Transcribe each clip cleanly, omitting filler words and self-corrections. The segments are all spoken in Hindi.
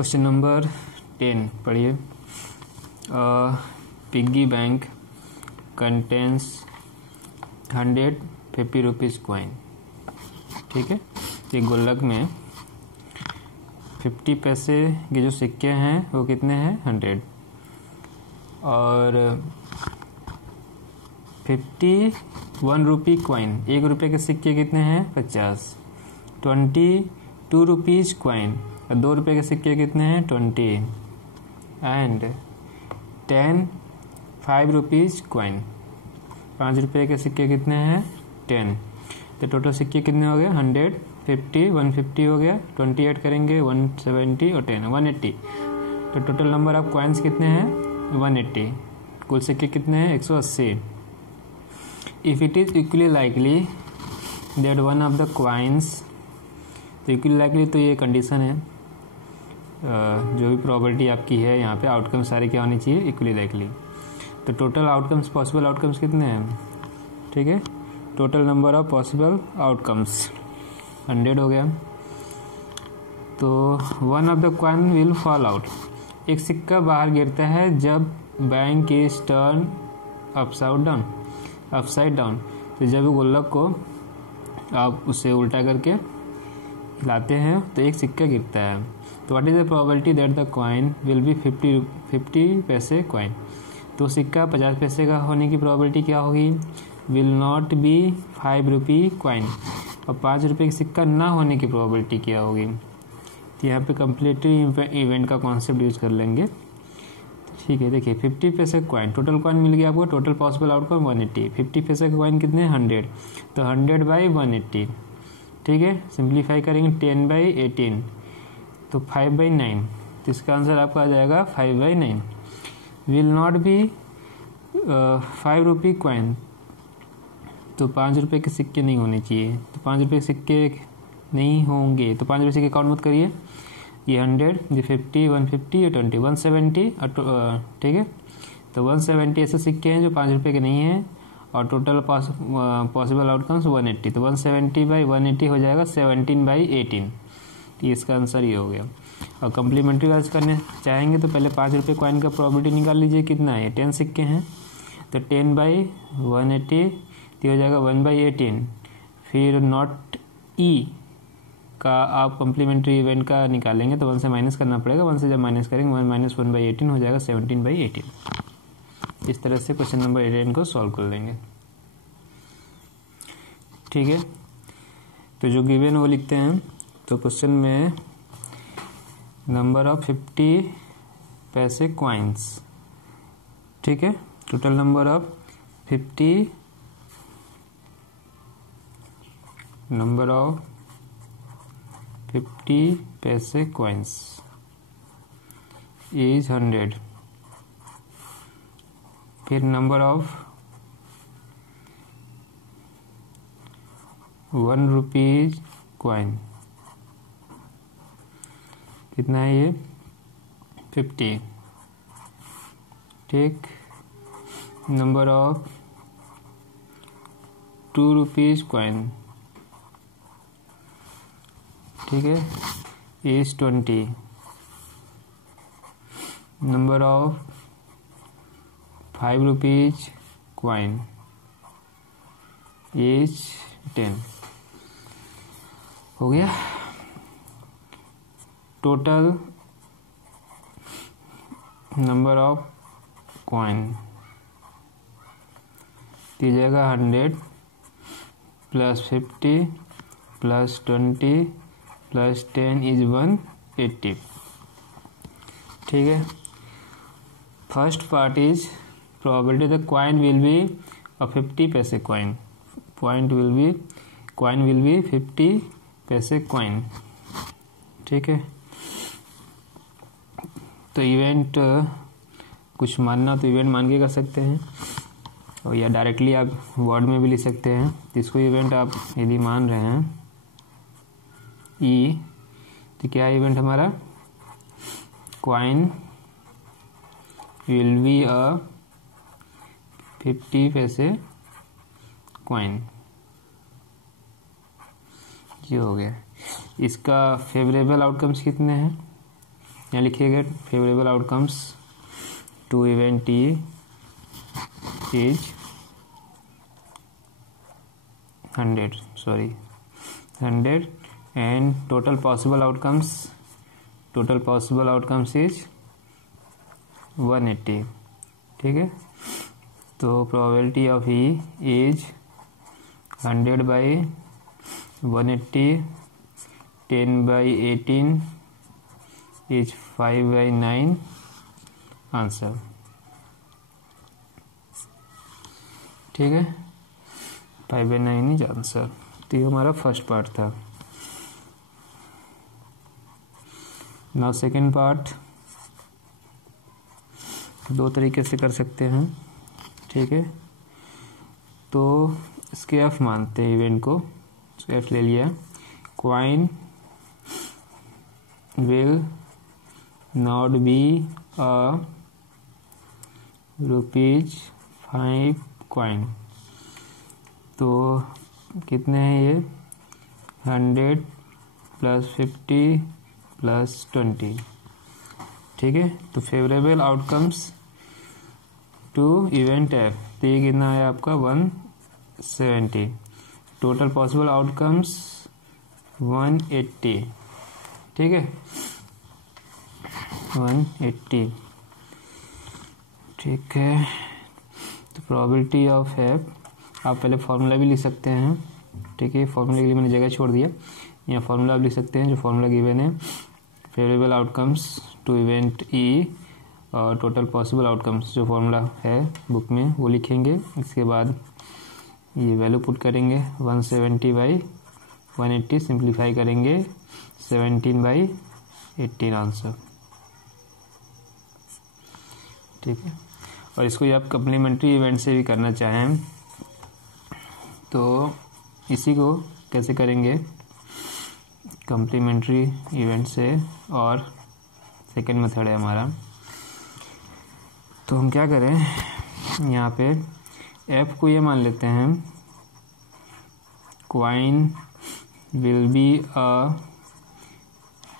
क्वेश्चन नंबर 10 पढ़िए। Piggy bank contains 150 rupees coin. ठीक है, ये गुल्लक में 50 पैसे के जो सिक्के हैं वो कितने हैं 100, और 51 रुपी कॉइन, 1 रुपये के सिक्के कितने हैं 50, 22 रुपीज़ कॉइन, 2 रुपये के सिक्के कितने हैं 20, एंड 5 रुपीज़ कॉइन, 5 रुपये के सिक्के कितने हैं 10। तो टोटल सिक्के कितने हो गए 100, 50, 150 हो गया, 20 ऐड करेंगे 170 और 10 180। तो टोटल नंबर ऑफ कॉइन्स कितने हैं 180। कुल सिक्के कितने हैं 180। If it is equally likely that one of the coins, तो इक्वली लाइकली तो ये कंडीशन है, जो भी प्रॉपर्टी आपकी है यहाँ पे आउटकम सारे क्या होनी चाहिए इक्वली लाइकली। तो टोटल आउटकम्स, पॉसिबल आउटकम्स कितने हैं, ठीक है, total number of possible outcomes 100 हो गया। तो one of the coin will fall out, एक सिक्का बाहर गिरता है जब bank is turn upside down. तो जब गुल्लक को आप उसे उल्टा करके हिलाते हैं तो एक सिक्का गिरता है। तो what is the probability that the coin will be 50 पैसे कॉइन। तो सिक्का 50 पैसे का होने की प्रोबेबिलिटी क्या होगी, will not B 5 rupee coin, और 5 रुपये का सिक्का ना होने की प्रोबेबिलिटी क्या होगी। तो यहाँ पे कंप्लीटली इवेंट का कॉन्सेप्ट यूज कर लेंगे। ठीक है, देखिए 50 पैसे कॉइन, टोटल कॉइन मिल गया आपको, टोटल पॉसिबल आउटकम 180। 50 पैसे का कॉइन कितने 100, तो 100 बाई 180। ठीक है, सिंप्लीफाई करेंगे 10 बाई 18, तो 5 बाई 9। तो इसका आंसर आपका आ जाएगा 5 by 9। Will not B 5 rupee coin, तो 5 रुपये के सिक्के नहीं होने चाहिए। तो 5 रुपये के सिक्के नहीं होंगे, तो 5 रुपये सिक्के काउंट मत करिए। ये 100, ये 50, 150, ये 20, 170। ठीक है, तो 170 ऐसे सिक्के हैं जो 5 रुपये के नहीं हैं, और टोटल पॉसिबल आउटकम्स 180। तो 170 बाई 180 हो जाएगा 17 बाई 18। तो इसका आंसर ये हो गया। और कम्प्लीमेंट्री वाइज करने चाहेंगे तो पहले 5 रुपये कॉइन का प्रॉपर्टी निकाल लीजिए, कितना है 10 सिक्के हैं, तो 10 बाई 180 तो हो जाएगा 1 बाई 18। फिर नॉट ई का आप कम्प्लीमेंट्री इवेंट का निकालेंगे तो 1 से माइनस करना पड़ेगा, 1 से जब माइनस करेंगे 1 माइनस 1 बाई 18 हो जाएगा 17 बाई 18। इस तरह से क्वेश्चन नंबर 18 को सॉल्व कर लेंगे। ठीक है, तो जो गिवन वो लिखते हैं। तो क्वेश्चन में नंबर ऑफ 50 पैसे कॉइन्स, ठीक है, टोटल नंबर ऑफ 50 पैसे कॉइन्स इज 100। फिर नंबर ऑफ 1 रुपीज कॉइन कितना है ये 50। ठीक, नंबर ऑफ 2 रुपीज कॉइन, ठीक है, is 20। Number of 5 rupees coin is 10। हो गया। टोटल नंबर ऑफ कॉइन दीजिएगा 100 प्लस 50 प्लस 20 प्लस 10 इज 180। ठीक है, first part is probability the coin will be a 50 पैसे कॉइन, कॉइन विल बी 50 पैसे कॉइन। ठीक है, तो इवेंट कुछ मानना तो इवेंट मान के कर सकते हैं, और या डायरेक्टली आप वर्ड में भी लिख सकते हैं। इसको इवेंट आप यदि मान रहे हैं ई, तो क्या इवेंट हमारा कॉइन विल बी अ 50 पैसे कॉइन, ये हो गया। इसका फेवरेबल आउटकम्स कितने हैं, यहाँ लिखिएगा favourable outcomes to event T is 100 and total possible outcomes is 180। ठीक है, तो probability of E is 100 by 180, 10 by 18 is 5 by 9 answer. ठीक है, 5 बाई 9 इज आंसर। तो ये हमारा फर्स्ट पार्ट था। नाउ सेकेंड पार्ट दो तरीके से कर सकते हैं। ठीक है, तो इसके एफ मानते हैं इवेंट को, तो एफ ले लिया। Coin will not be a ₹5 coin. तो कितने हैं ये? 100 + 50 + 20। ठीक है, तो favourable outcomes to event F, तो ये कितना है आपका 170। Total possible outcomes 180। ठीक है, 180। ठीक है, तो प्रोबेबिलिटी ऑफ एफ, आप पहले फार्मूला भी लिख सकते हैं। ठीक है, फार्मूला के लिए मैंने जगह छोड़ दिया, यहाँ फार्मूला आप लिख सकते हैं जो फार्मूला गिवन है। Favourable outcomes to event E और टोटल पॉसिबल आउटकम्स, जो फार्मूला है बुक में वो लिखेंगे। इसके बाद ये वैल्यू पुट करेंगे 170 बाई 180, सिंप्लीफाई करेंगे 17 बाई 18 आंसर। ठीक है, और इसको आप कम्प्लीमेंट्री इवेंट से भी करना चाहें तो इसी को कैसे करेंगे कम्प्लीमेंट्री इवेंट से, और सेकेंड मेथड है हमारा। तो हम क्या करें, यहाँ पे एफ को ये मान लेते हैं coin will be a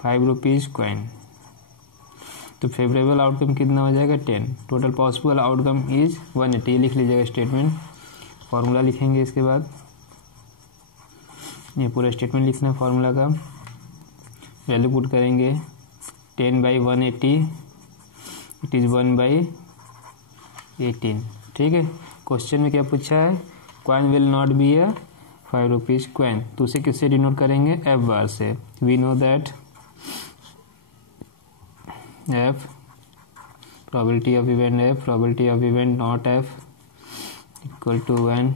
₹5 coin. तो फेवरेबल आउटकम कितना हो जाएगा 10। टोटल पॉसिबल आउटकम इज 180, लिख लीजिएगा स्टेटमेंट। फार्मूला लिखेंगे, इसके बाद ये पूरा स्टेटमेंट लिखना है फार्मूला का। वैल्यू पुट करेंगे 10 बाई 180 इट इज़ 1 बाई 18। ठीक है, क्वेश्चन में क्या पूछा है, coin will not be a ₹5 coin. तो उसे किससे डिनोट करेंगे, एफ बार से। We know that F probability of event F, probability of event not F equal to 1,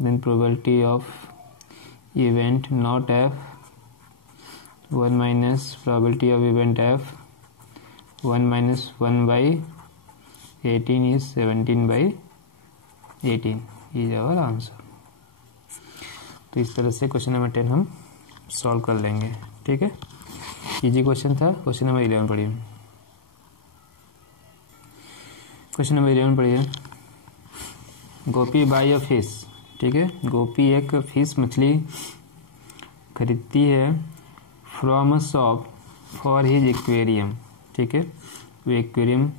then probability of event not F 1 minus probability of event F 1 minus 1 by 18 is 17 by 18 is our answer. तो इस तरह से क्वेश्चन नंबर 10 हम सॉल्व कर लेंगे। ठीक है, इजी क्वेश्चन था। क्वेश्चन नंबर 11 पढ़िए। क्वेश्चन नंबर 11 पढ़िए। Gopi buy a fish. ठीक है, गोपी एक फिश मछली खरीदती है from a shop for his aquarium. ठीक है, वो एक्वेरियम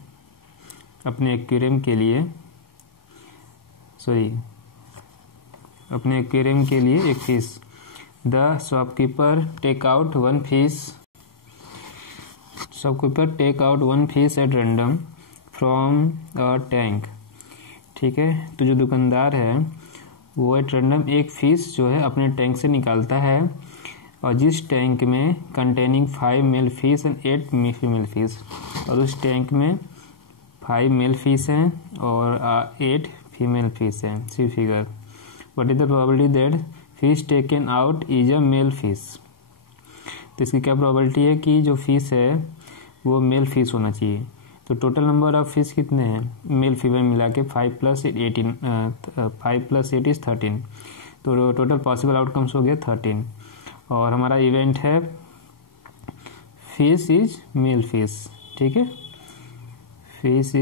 अपने एक्वेरियम के लिए एक fish. The shopkeeper take out one fish at random from a tank. ठीक है, तो जो दुकानदार है वो एट रैंडम एक फिश जो है अपने टैंक से निकालता है, और जिस टैंक में containing 5 male fish and 8 female fish, और उस टैंक में 5 मेल फिश हैं और 8 फीमेल फिश हैं। See figure. What is the probability that fish taken out is a male fish. तो इसकी क्या प्रोबेबिलिटी है कि जो फिश है वो मेल फिश होना चाहिए। तो टोटल नंबर ऑफ फिश कितने हैं, मेल फीमेल मिला के 5 + 8 इज 13। तो टोटल पॉसिबल आउटकम्स हो गया 13। और हमारा इवेंट है फिश इज मेल फिश। ठीक है, फिश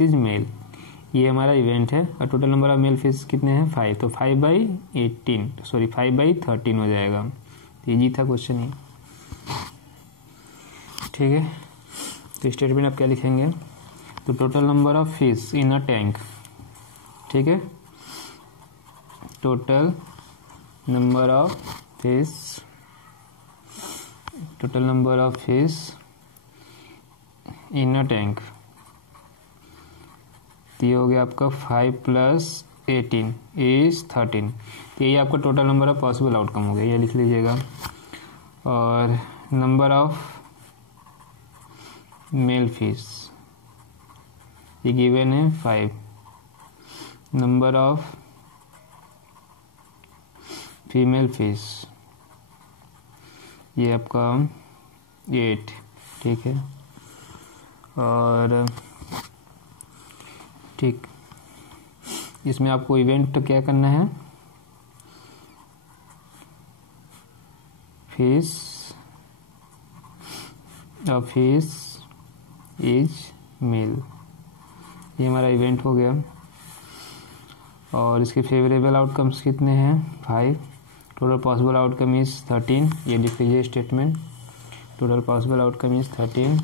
इज मेल, ये हमारा इवेंट है। और total number of male fish कितने हैं 5, तो 5 बाई 13 हो जाएगा। तो ईजी था क्वेश्चन ही। ठीक है, तो स्टेटमेंट आप क्या लिखेंगे, तो total number of fish in a tank, ठीक है, total number of fish in a tank, तो ये हो गया आपका 5 + 18 इज 13। तो यही आपका total number of possible outcome हो गया, ये लिख लीजिएगा। और नंबर ऑफ मेल फिश ये गिवन है 5, नंबर ऑफ फीमेल फिश ये आपका 8, ठीक है। और ठीक, इसमें आपको इवेंट क्या करना है, फिश इज मेल, ये हमारा इवेंट हो गया। और इसके फेवरेबल आउटकम्स कितने हैं, 5, टोटल पॉसिबल आउटकम इज 13, ये लिख लीजिए statement, total possible outcome is 13,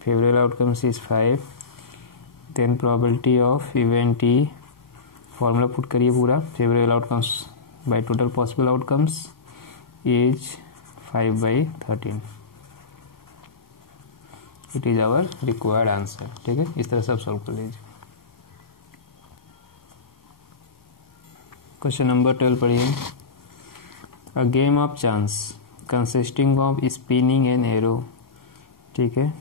favourable outcomes is 5, then probability of event E, formula put करिए पूरा, favourable outcomes by total possible outcomes is 5/13, it is our required answer, ठीक है। इस तरह से आप सॉल्व कर लीजिए। क्वेश्चन नंबर 12 पढ़िए। A game of chance consisting of spinning an arrow, ठीक है,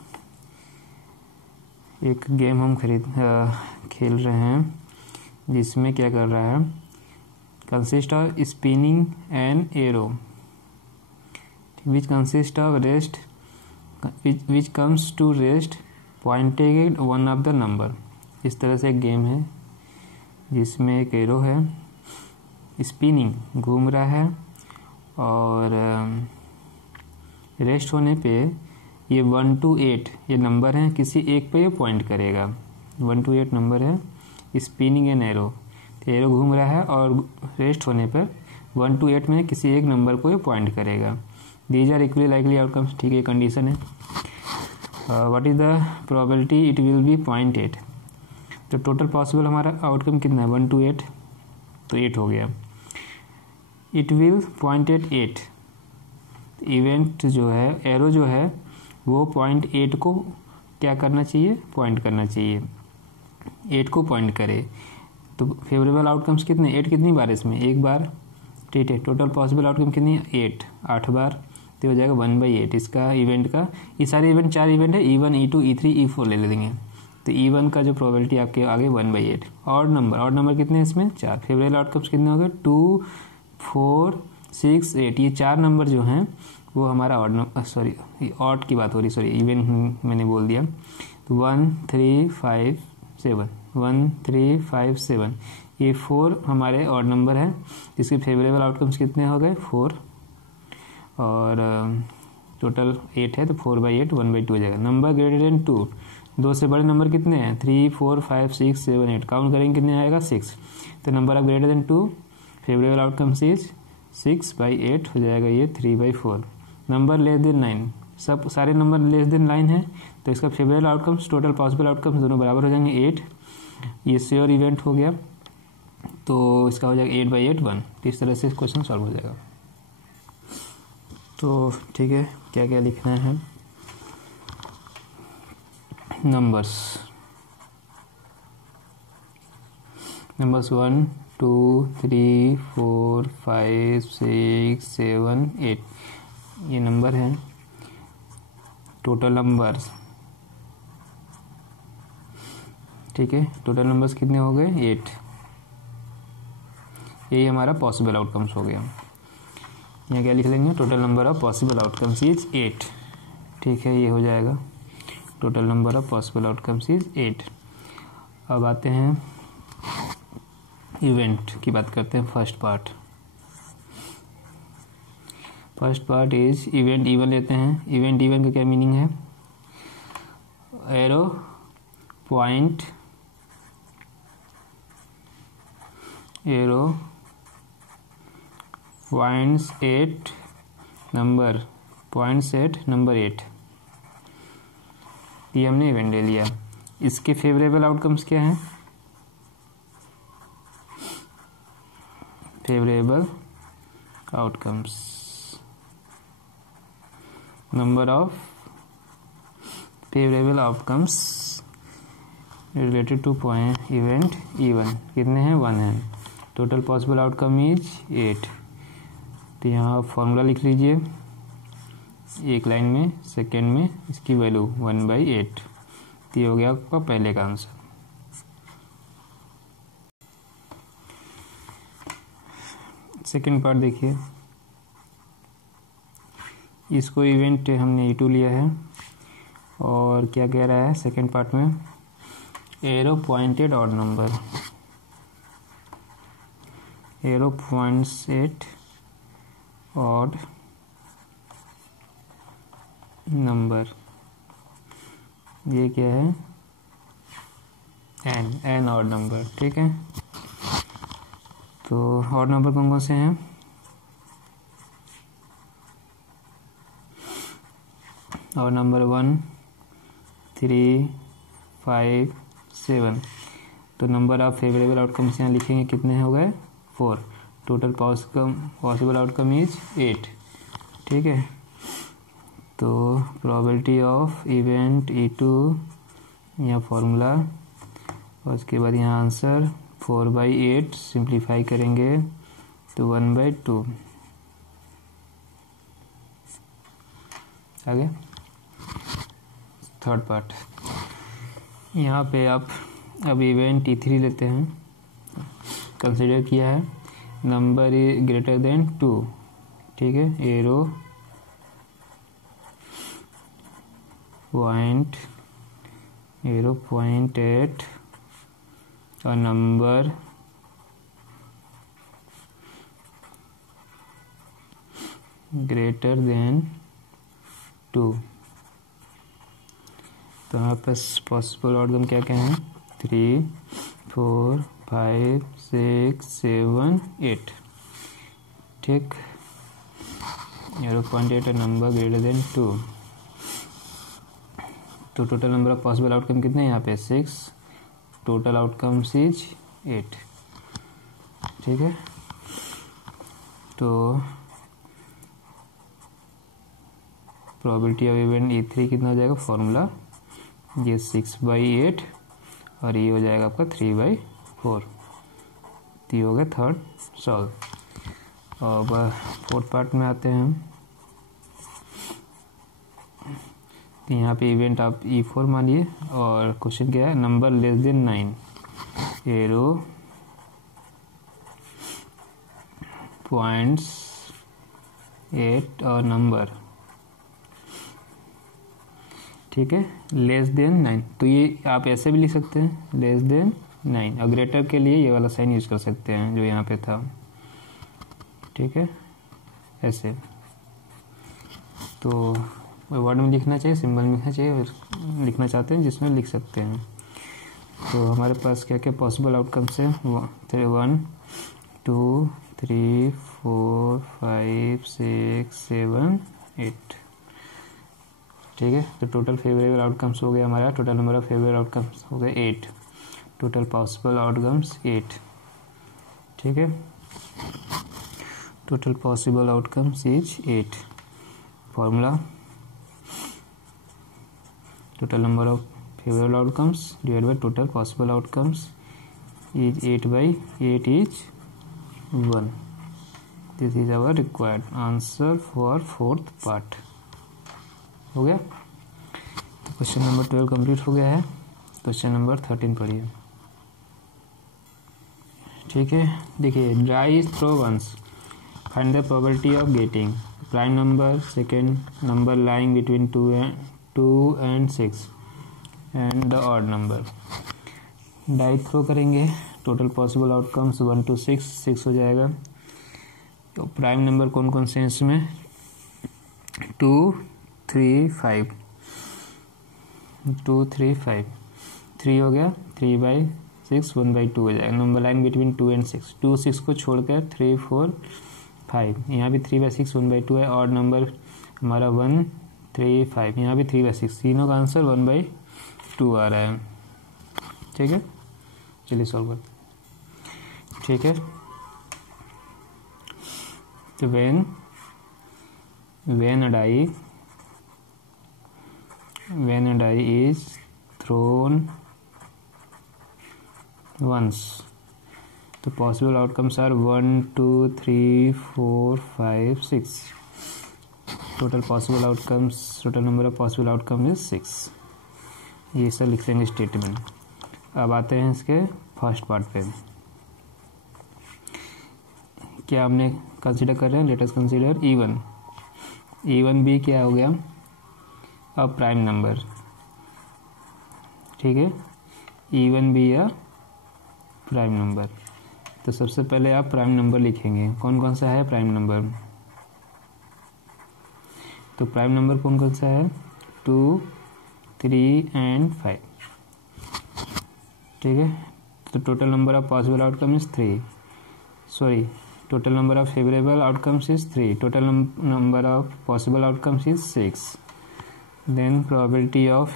एक गेम हम खेल रहे हैं जिसमें क्या कर रहा है, consist of spinning an arrow which consist of rest which comes to rest pointed one of the number. इस तरह से एक गेम है जिसमें एक एरो है, स्पिनिंग घूम रहा है, और रेस्ट होने पे ये 1 to 8 ये नंबर है, किसी एक पे ये पॉइंट करेगा। 1 to 8 नंबर है, स्पिनिंग एन एरो, तो एरो घूम रहा है और रेस्ट होने पर 1 to 8 में किसी एक नंबर को ये पॉइंट करेगा। These are equally likely outcomes, ठीक है, कंडीशन है। What is the probability it will be 0.8, तो टोटल पॉसिबल हमारा आउटकम कितना है, 1 to 8, तो 8 हो गया। इट विल 0.8, इवेंट जो है, एरो जो है वो 0.8 को क्या करना चाहिए, पॉइंट करना चाहिए, 8 को पॉइंट करे। तो फेवरेबल आउटकम्स कितने, 8 कितनी बार, इसमें एक बार, ठीक है। टोटल पॉसिबल आउटकम कितनी है, 8 बार, तो हो जाएगा 1/8 इसका इवेंट का। ये सारे इवेंट 4 इवेंट है, E1 E2 E3 E4 ले लेंगे, तो E1 का जो प्रोबेबिलिटी आपके आगे 1/8। ऑड नंबर कितने हैं इसमें, 4। फेवरेबल आउटकम्स कितने हो गए, 2 4 6 8, ये 4 नंबर जो हैं वो हमारा ऑड नंबर, सॉरी ऑड की बात हो रही, सॉरी इवेंट मैंने बोल दिया। तो 1 3 5 7, 1 3 5 7, ये 4 हमारे ऑड नंबर हैं, जिसके फेवरेबल आउटकम्स कितने हो गए, 4, और टोटल 8 है, तो 4/8 1/2 हो जाएगा। नंबर ग्रेटर देन 2, 2 से बड़े नंबर कितने हैं, 3 4 5 6 7 8, काउंट करेंगे कितने आएगा, 6, तो number of greater than 2, favourable outcomes is 6/8 हो जाएगा, ये 3/4। नंबर लेस देन 9, सब सारे नंबर लेस देन 9 है, तो इसका favourable outcomes total possible outcomes दोनों बराबर हो जाएंगे, 8, ये श्योर इवेंट हो गया, तो इसका हो जाएगा 8/8 1। तो इस तरह से क्वेश्चन सॉल्व हो जाएगा। तो ठीक है, क्या क्या लिखना है, नंबर्स 1 2 3 4 5 6 7 8 ये नंबर हैं, टोटल नंबर्स, ठीक है, टोटल नंबर्स कितने हो गए, 8, यही हमारा पॉसिबल आउटकम्स हो गया। यहाँ क्या लिख लेंगे, total number of possible outcomes is 8, ठीक है, ये हो जाएगा, total number of possible outcomes is 8। अब आते हैं इवेंट की बात करते हैं। First part is event E1 लेते हैं। इवेंट E1 का क्या मीनिंग है, एरो पॉइंट्स एट नंबर 8, ये हमने इवेंट ले लिया। इसके फेवरेबल आउटकम्स क्या हैं? Favourable outcomes, number of favourable outcomes related two point event E1 कितने हैं? 1 है। Total possible outcome is 8। तो यहाँ फॉर्मूला लिख लीजिए एक लाइन में, सेकेंड में इसकी वैल्यू 1/8। तो ये हो गया आपका पहले का आंसर। सेकेंड पार्ट देखिए, इसको इवेंट हमने E2 लिया है और क्या कह रहा है सेकेंड पार्ट में? Arrow pointed odd number, arrow points at odd number, ये क्या है? An odd number. ठीक है, तो ऑड नंबर कौन कौन से हैं? और नंबर 1, 3, 5, 7। तो नंबर ऑफ फेवरेबल आउटकम्स यहाँ लिखेंगे, कितने हो गए? 4। Total possible outcome is 8। ठीक है, तो प्रोबेबिलिटी ऑफ इवेंट E2 यहाँ फॉर्मूला, और उसके बाद यहाँ आंसर 4/8 सिंप्लीफाई करेंगे तो 1/2 आगे। थर्ड पार्ट, यहाँ पे आप अब इवेंट E3 लेते हैं, कंसिडर किया है नंबर इज ग्रेटर देन 2। ठीक है, एरो पॉइंट एट और नंबर ग्रेटर देन 2। तो हमारे पास पॉसिबल आउटकम क्या क्या हैं? 3, 4, 5, 6, 7, 8। ठीक, 0.8 और नंबर ग्रेटर देन 2। तो total number of possible outcome कितने हैं यहाँ पे? 6। Total outcomes is 8। ठीक है, तो प्रोबेबिलिटी ऑफ इवेंट E3 कितना हो जाएगा? फॉर्मूला ये 6/8 और ये हो जाएगा आपका 3/4। तो ये हो गया थर्ड सॉल्व। और फोर्थ पार्ट में आते हैं हम। तो यहाँ पे इवेंट आप E4 मानिए और क्वेश्चन क्या है? Number less than 9, arrow points 8 और नंबर, ठीक है, लेस देन 9। तो ये आप ऐसे भी लिख सकते हैं, लेस देन 9, और ग्रेटर के लिए ये वाला साइन यूज कर सकते हैं जो यहाँ पे था। ठीक है, ऐसे तो वर्ड में लिखना चाहिए, सिंबल में लिखना चाहिए, लिखना चाहते हैं जिसमें लिख सकते हैं। तो हमारे पास क्या क्या पॉसिबल आउटकम्स है? 1, 2, 3, 4, 5, 6, 7, 8। ठीक है, तो टोटल फेवरेबल आउटकम्स हो गया हमारा, total number of favourable outcomes हो गए 8, टोटल पॉसिबल आउटकम्स 8। ठीक है, total possible outcomes is 8। Formula total number of favorable outcomes divided by total possible outcomes is 8/8 is 1. This is our required answer for fourth part. हो गया, क्वेश्चन नंबर 12 कंप्लीट हो गया है। क्वेश्चन नंबर 13 पढ़िए। ठीक है, देखिए, die throw once find the probability of getting prime number, second number lying between 2 and 6 and the odd number. Die throw करेंगे, टोटल पॉसिबल आउटकम्स 1 to 6 हो जाएगा। तो प्राइम नंबर कौन कौन से हैं इसमें? 2, 3, 5, 2, 3, 5, 3 हो गया, 3/6, 1/2 हो जाएगा। नंबर लाइन बिटवीन 2 and 6, 2, 6 को छोड़कर 3, 4, 5, यहाँ भी 3/6, 1/2 है। ऑड नंबर हमारा 1, 3, 5, यहाँ भी 3/6, तीनों का आंसर 1/5 2 आ रहा है। ठीक है, चलिए सॉल्व करते हैं। ठीक है, तो when a die is thrown once, the possible outcomes are 1 2 3 4 5 6. total number of possible outcomes is 6. ये सब लिख लेंगे स्टेटमेंट। अब आते हैं इसके फर्स्ट पार्ट पे। क्या हमने कंसीडर कर रहे हैं, लेट अस कंसीडर E1 भी क्या हो गया, अब प्राइम नंबर। ठीक है, E1 भी या प्राइम नंबर। तो सबसे पहले आप प्राइम नंबर लिखेंगे, कौन कौन सा है प्राइम नंबर। तो प्राइम नंबर कौन कौन सा है, 2 3 एंड 5। ठीक है, तो total number of possible outcome is 3, sorry total number of favorable outcomes is 3, total number of possible outcomes is 6. Then probability of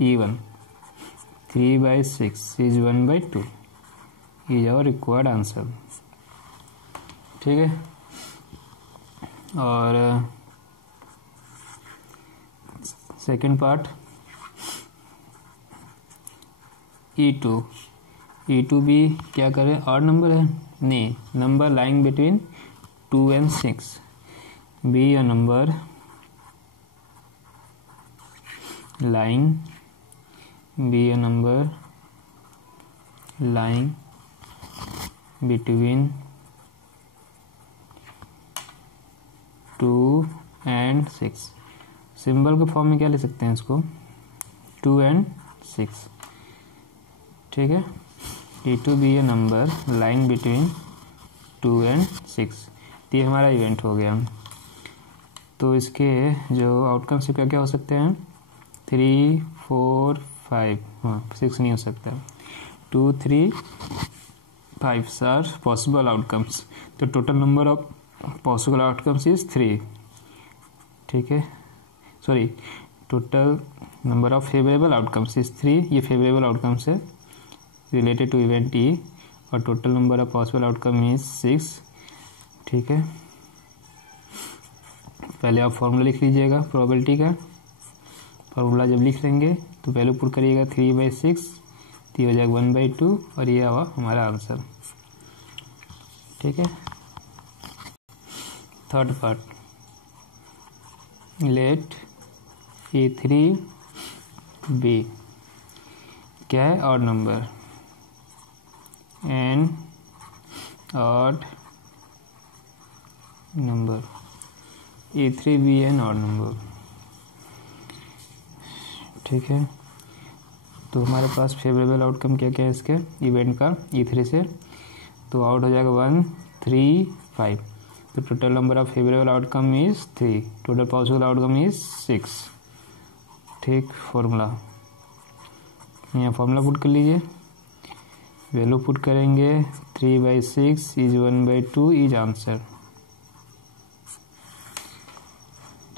E1 3/6 is 1/2 is our required answer. ठीक है, और सेकेंड पार्ट E2 भी क्या करें, ऑड नंबर है, नहीं, number lying between 2 and 6, be a number lying between 2 and 6। Symbol के फॉर्म में क्या ले सकते हैं इसको, 2 and 6। ठीक है, E2 भी ये नंबर लाइंग बिटवीन 2 and 6। तो ये हमारा इवेंट हो गया। तो इसके जो आउटकम्स क्या क्या हो सकते हैं, 3 4 5, हाँ 6 नहीं हो सकता, 2 3 5 आर पॉसिबल आउटकम्स। तो total number of possible outcomes is 3। ठीक है, sorry, total number of favourable outcomes is 3। ये फेवरेबल आउटकम्स है रिलेटेड टू इवेंट ई, और total number of possible outcome is 6। ठीक है, पहले आप फॉर्मूला लिख लीजिएगा प्रोबेबिलिटी का। फॉर्मूला जब लिख लेंगे तो वैल्यू पुट करिएगा 3/6, तो ये हो जाएगा 1/2, और ये हुआ हमारा आंसर। ठीक है, third part, late E3 B क्या है, odd number, an odd number, E3 भी एन ऑड नंबर। ठीक है, तो हमारे पास फेवरेबल आउटकम क्या क्या है इसके इवेंट का E3 से, तो आउट हो जाएगा 1 3 5। तो total number of favourable outcome is 3, total possible outcome is 6। ठीक, फॉर्मूला यहाँ फॉर्मूला पुट कर लीजिए, वैल्यू पुट करेंगे 3/6 इज 1/2 इज आंसर।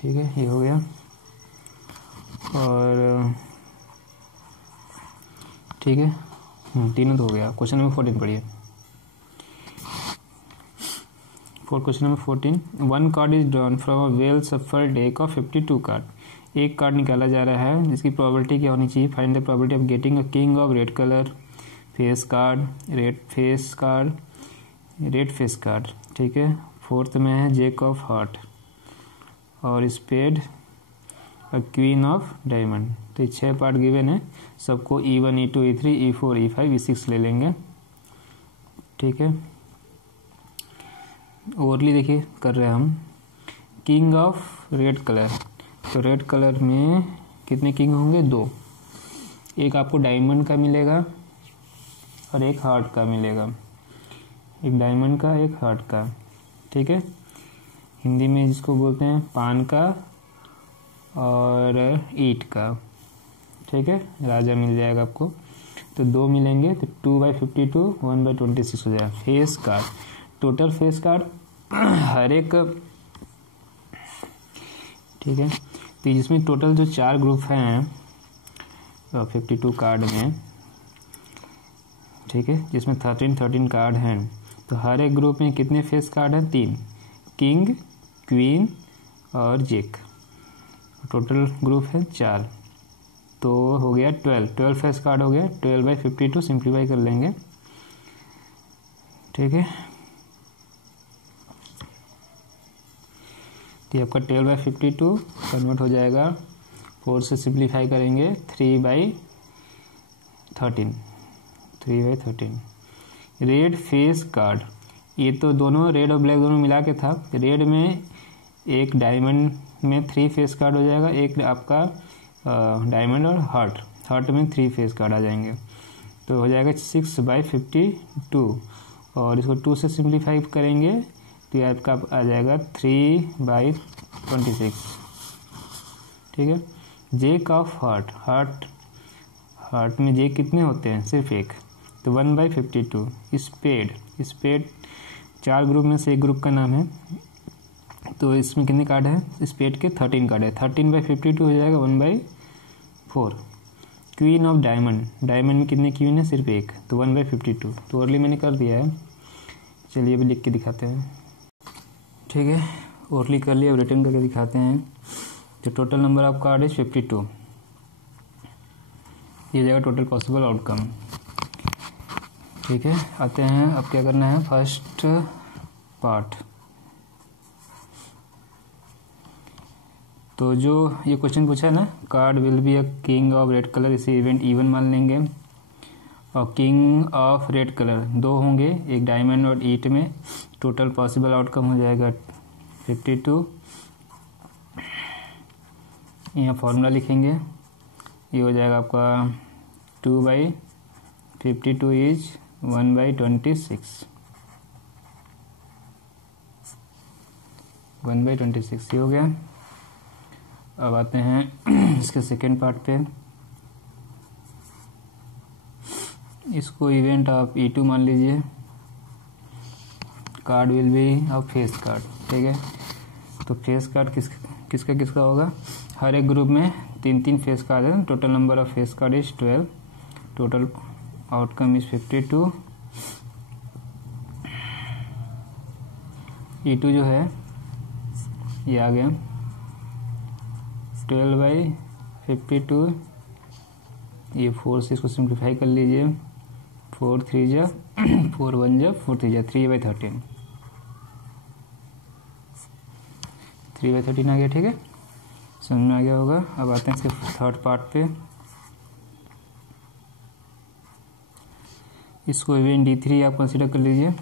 ठीक है, ये हो गया। और ठीक है, तीनों तो हो गया। क्वेश्चन नंबर 14 पढ़िए। Question number 14, 1 card is drawn from a well shuffled deck of 52 card. एक कार्ड निकाला जा रहा है जिसकी प्रोबेबिलिटी क्या होनी चाहिए, find the probability of getting a king of red colour face card, red face card. ठीक है, फोर्थ में है जैक ऑफ हार्ट, और spade a queen of diamond. तो ये 6 पार्ट गिवन है, सबको E1 E2 E3 E4 E5 E6 ले लेंगे। ठीक है, ओवरली देखिए कर रहे हैं हम। किंग ऑफ रेड कलर, तो रेड कलर में कितने किंग होंगे, 2। एक आपको डायमंड का मिलेगा और एक हार्ट का मिलेगा, एक डायमंड का एक हार्ट का। ठीक है, हिंदी में जिसको बोलते हैं पान का और ईंट का। ठीक है, राजा मिल जाएगा आपको, तो 2 मिलेंगे, तो 2/52 1/26 हो जाएगा। Face card, total face card हर एक, ठीक है, तो जिसमें टोटल जो 4 ग्रुप हैं, 52 कार्ड में, ठीक है, जिसमें 13 कार्ड हैं, तो हर एक ग्रुप में कितने फेस कार्ड हैं? 3, किंग, क्वीन और जेक। टोटल ग्रुप है 4, तो हो गया 12 फेस कार्ड हो गया। 12/52 सिंप्लीफाई कर लेंगे, ठीक है। तो आपका 12/52 कन्वर्ट हो जाएगा, 4 से सिंप्लीफाई करेंगे 3/13। रेड फेस कार्ड, ये तो दोनों रेड और ब्लैक दोनों मिला के था। रेड में एक डायमंड में 3 फेस कार्ड हो जाएगा, एक आपका डायमंड और हार्ट में 3 फेस कार्ड आ जाएंगे, तो हो जाएगा 6/52। और इसको 2 से सिंप्लीफाई करेंगे तो ये आपका आ जाएगा 3/26, ठीक है। जेक ऑफ हार्ट में जेक कितने होते हैं? सिर्फ एक, तो 1/52। स्पेड 4 ग्रुप में से एक ग्रुप का नाम है, तो इसमें कितने कार्ड है? स्पेड के 13 कार्ड है, 13/52 हो जाएगा 1/4। क्वीन ऑफ डायमंड में कितने क्वीन है? सिर्फ एक, तो 1/52। तो ओरली मैंने कर दिया है, चलिए अभी लिख के दिखाते हैं, ठीक है। ओरली कर लिया, अब रिटर्न करके दिखाते हैं। तो total number of card is 52, ये जाएगा टोटल पॉसिबल आउटकम, ठीक है। आते हैं, अब क्या करना है? फर्स्ट पार्ट, तो जो ये क्वेश्चन पूछा है ना, card will be a king of red colour, इसे इवेंट इवन मान लेंगे। और किंग ऑफ रेड कलर 2 होंगे, एक डायमंड और ईट में, टोटल पॉसिबल आउटकम हो जाएगा 52। यहाँ फॉर्मूला लिखेंगे, ये हो जाएगा आपका 2/52 इज 1/26, 1/26 ये हो गया। अब आते हैं इसके सेकेंड पार्ट पे, इसको इवेंट आप E2 मान लीजिए। Card will be of face card, ठीक है। तो फेस कार्ड किसका होगा? हर एक ग्रुप में 3 फेस कार्ड है, total number of face card is 12, total outcome is 52। E2 जो है ये आ गया 12/52, ये 4 से इसको सिंप्लीफाई कर लीजिए, 4 3 जा 4 1 जा 4 3 जा 3/13, 3/13 आ गया, ठीक है, समझ में आ गया होगा। अब आते हैं इसके थर्ड पार्ट पे, इसको इवेंट D3 आप कंसीडर कर लीजिए।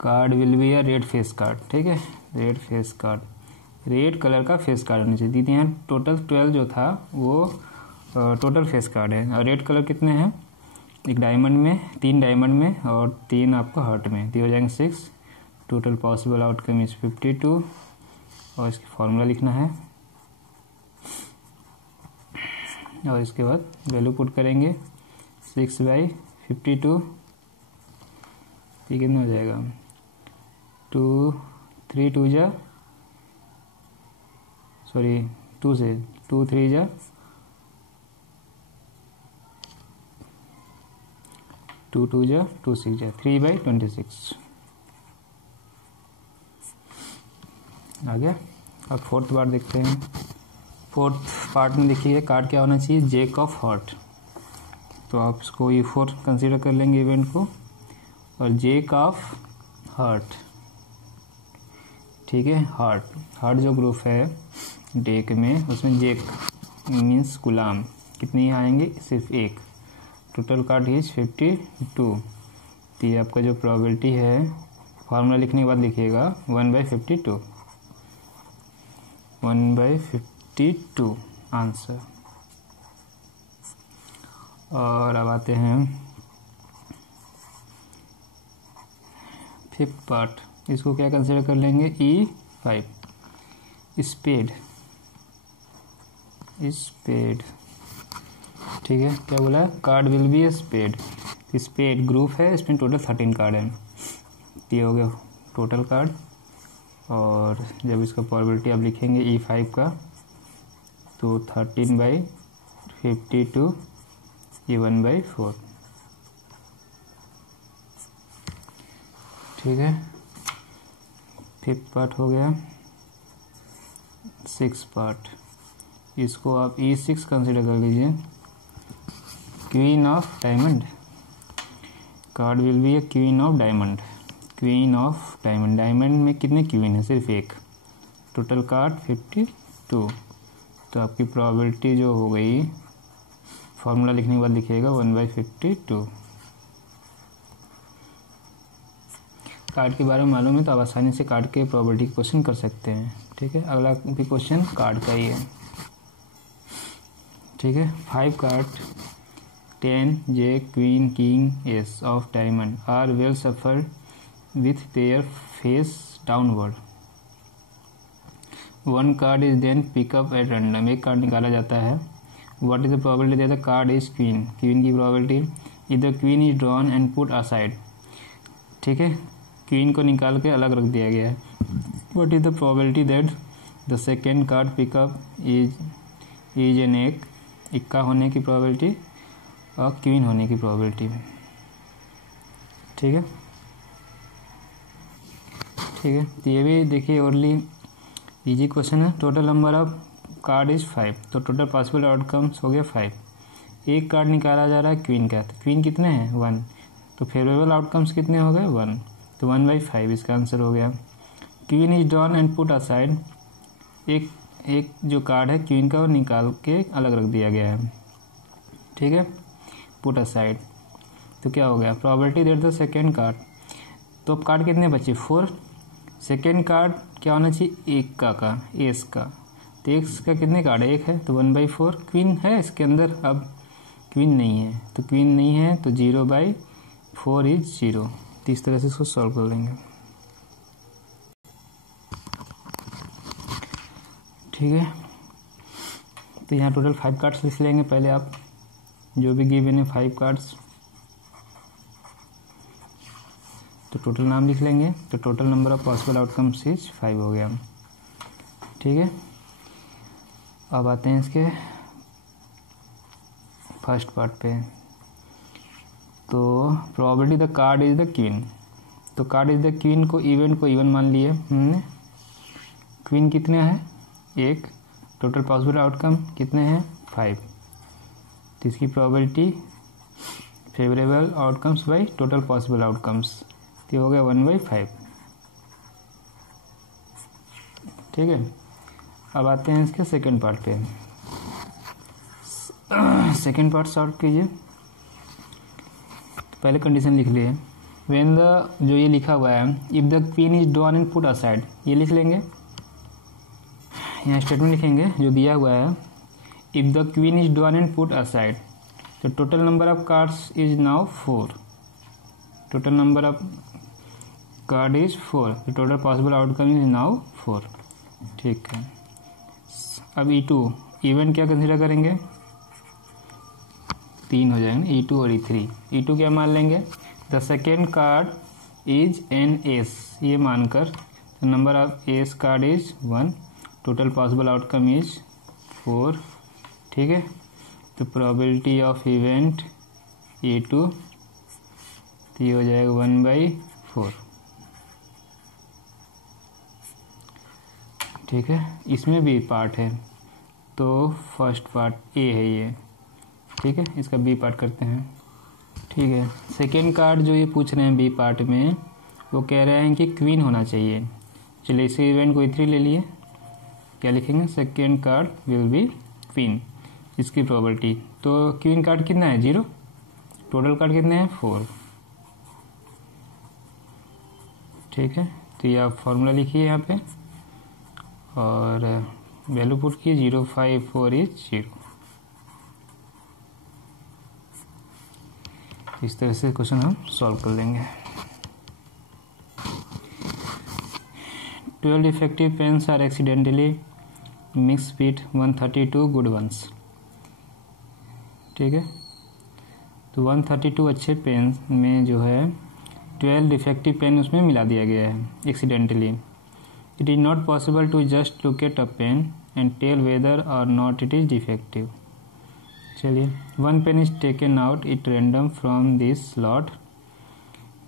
Card will be a red face card, ठीक है, red face card, red colour का फेस कार्ड होना चाहिए। दीदी यहाँ टोटल 12 जो था वो टोटल फेस कार्ड है, और रेड कलर कितने हैं? एक डायमंड में, 3 डायमंड में और 3 आपका हार्ट में, तो हो जाएंगे 6। टोटल पॉसिबल आउटकम इज 52, और इसकी फॉर्मूला लिखना है, और इसके बाद वैल्यू पुट करेंगे 6/52, ये कितना हो जाएगा? 2 3 2 जा 2 से 2 3 जा 2 2 जा 2 6 जा 3/26 आ गया। अब फोर्थ पार्ट देखते हैं। फोर्थ पार्ट में देखिए कार्ड क्या होना चाहिए? जेक ऑफ हार्ट, तो आप इसको E4 कंसीडर कर लेंगे इवेंट को, और जेक ऑफ हार्ट, ठीक है। हार्ट जो ग्रुप है डेक में, उसमें जेक मीन्स गुलाम कितने आएंगे? सिर्फ एक, टोटल कार्ड इज 52। तो ये आपका जो प्रोबेबिलिटी है, फार्मूला लिखने के बाद लिखिएगा 1/52, 1/52 आंसर। और अब आते हैं फिफ्थ पार्ट, इसको क्या कंसीडर कर लेंगे? E5, स्पेड, ठीक है। क्या बोला है? Card will be spade group है, इसमें टोटल 13 कार्ड हैं, ये हो गया टोटल कार्ड। और जब इसका प्रोबेबिलिटी आप लिखेंगे E5 का, तो 13/52 ये 1/4। ठीक है, 5th पार्ट हो गया। 6th पार्ट, इसको आप E6 कंसिडर कर लीजिए। Queen of diamond, card will be A queen of diamond. Queen of diamond, diamond में कितने क्वीन है? सिर्फ एक। Total card 52। तो आपकी प्रोबेबिलिटी जो हो गई, फॉर्मूला लिखने के बाद लिखिएगा 1/52। कार्ड के बारे में मालूम है तो आप आसानी से कार्ड के प्रोबेबिलिटी क्वेश्चन कर सकते हैं। ठीक है, अगला भी क्वेश्चन कार्ड का ही है। ठीक है, 5 card 10 J Queen King Ace of Diamond are well suffered with their face downward. One card is then pick up at random. एक कार्ड निकाला जाता है। What is the probability that the card is queen? Queen की probability, either queen is drawn and put aside. ठीक है, क्वीन को निकाल के अलग रख दिया गया है। What is the probability that the second card pick up is an egg? इक्का होने की probability और क्वीन होने की probability। ठीक है, ठीक है, तो ये भी देखिए ओरली इजी क्वेश्चन है। Total number of card is 5, तो टोटल पॉसिबल आउटकम्स हो गया 5। एक कार्ड निकाला जा रहा है क्वीन का, तो क्वीन कितने हैं? 1, तो फेवरेबल आउटकम्स कितने हो गए? 1, तो 1/5 इसका आंसर हो गया। Queen is drawn and put aside, एक जो कार्ड है क्वीन का वो निकाल के अलग रख दिया गया है। ठीक है, पुट असाइड, तो क्या हो गया? Probability that the second card, तो अब कार्ड कितने बचे? 4। सेकेंड कार्ड क्या होना चाहिए? एक का एस का, तो एक्स का कितने कार्ड है? एक है, तो 1/4। क्वीन है इसके अंदर? अब क्वीन नहीं है, तो क्वीन नहीं है तो 0/4 इज 0। तो इस तरह से इसको सॉल्व कर लेंगे। ठीक है, तो यहाँ टोटल 5 कार्ड्स लिख लेंगे पहले आप, जो भी गिवन है 5 कार्ड्स, तो टोटल नाम लिख लेंगे। तो total number of possible outcomes is 5 हो गया। ठीक है, अब आते हैं इसके फर्स्ट पार्ट पे। तो probability the card is the queen, तो कार्ड इज द क्वीन को इवन मान लिए हमने। क्वीन कितने हैं? 1। टोटल पॉसिबल आउटकम कितने हैं? 5। तो इसकी probability favourable outcomes by total possible outcomes, तो हो गया 1/5। ठीक है, अब आते हैं इसके सेकंड पार्ट पे। सेकंड पार्ट सॉल्व कीजिए। तो पहले कंडीशन लिख लिए, व्हेन द, जो ये लिखा हुआ है, if the queen is drawn and put aside, ये लिख लेंगे। यहाँ स्टेटमेंट लिखेंगे जो दिया हुआ है, if the queen is drawn and put aside, तो total number of cards is now 4। Total number of card is 4, तो total possible outcome is now 4। ठीक है, अब E2 इवेंट क्या कंसिडर करेंगे? 3 हो जाएंगे, E2 और E3। E2 क्या मान लेंगे? The second card is an S, ये मानकर number of S card is 1, total possible outcome is 4। ठीक है, तो प्रोबेबिलिटी ऑफ इवेंट E2, तो ये हो जाएगा 1/4। ठीक है, इसमें भी पार्ट है, तो फर्स्ट पार्ट ए है ये। ठीक है, इसका बी पार्ट करते हैं। ठीक है, सेकेंड कार्ड जो ये पूछ रहे हैं बी पार्ट में, वो कह रहे हैं कि क्वीन होना चाहिए। चलिए इसी इवेंट को E3 ले लिए, क्या लिखेंगे? Second card will be queen, इसकी प्रोबेबिलिटी। तो क्वीन कार्ड कितना है? 0। टोटल कार्ड कितने हैं? 4। ठीक है, तो ये आप फॉर्मूला लिखिए यहाँ पे और वैल्यू पुट किए, 0/4 इज 0। इस तरह से क्वेश्चन हम सॉल्व कर लेंगे। 12 defective pens are accidentally mix with 132 good ones. ठीक है, तो 132 अच्छे पेन में जो है 12 डिफेक्टिव पेन उसमें मिला दिया गया है accidentally. It is not possible to just look at a pen and tell whether और नॉट इट इज़ डिफेक्टिव। चलिए, 1 pen is taken out at random from this slot,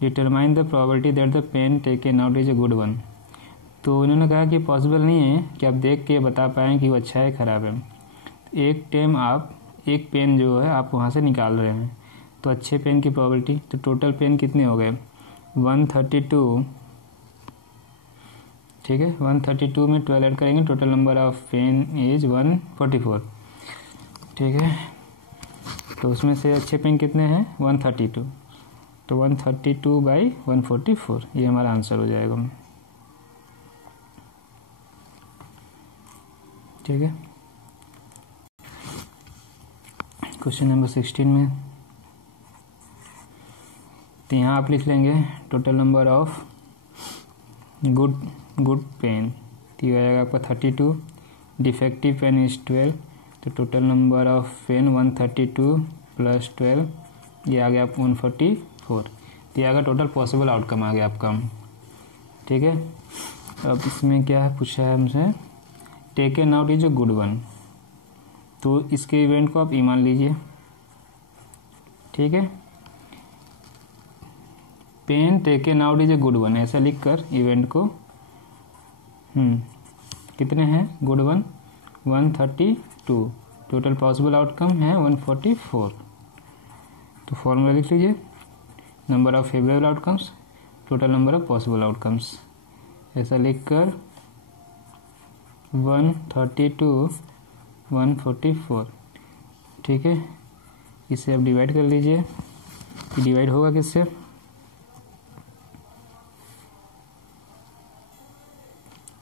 determine the probability that the pen taken out is a good one. तो इन्होंने कहा कि पॉसिबल नहीं है कि आप देख के बता पाएँ कि वो अच्छा है खराब है। एक टाइम आप एक पेन जो है आप वहाँ से निकाल रहे हैं, तो अच्छे पेन की प्रोबेबिलिटी, तो टोटल पेन कितने हो गए 132, ठीक है। 132 में 12 ऐड करेंगे, total number of pen is 144, ठीक है। तो उसमें से अच्छे पेन कितने हैं 132, तो 132/144 ये हमारा आंसर हो जाएगा, ठीक है। क्वेश्चन नंबर 16 में तो यहाँ आप लिख लेंगे total number of good pen, तो ये आएगा आपका 32, डिफेक्टिव पेन इज 12, तो टोटल नंबर ऑफ पेन 132 + 12 ये आ गया आप 144, तो ये आ गया टोटल पॉसिबल आउटकम आ गया आपका, ठीक है। अब इसमें क्या है पूछा है हमसे, taken out is a good one, तो इसके इवेंट को आप ई मान लीजिए, ठीक है। Pen taken out is a good one ऐसा लिखकर इवेंट को कितने हैं good one 132, total possible outcome है 144, तो फॉर्मूला लिख लीजिए, number of favourable outcomes total number of possible outcomes, ऐसा लिखकर 132 144, ठीक है। इसे आप डिवाइड कर लीजिए, डिवाइड होगा किससे,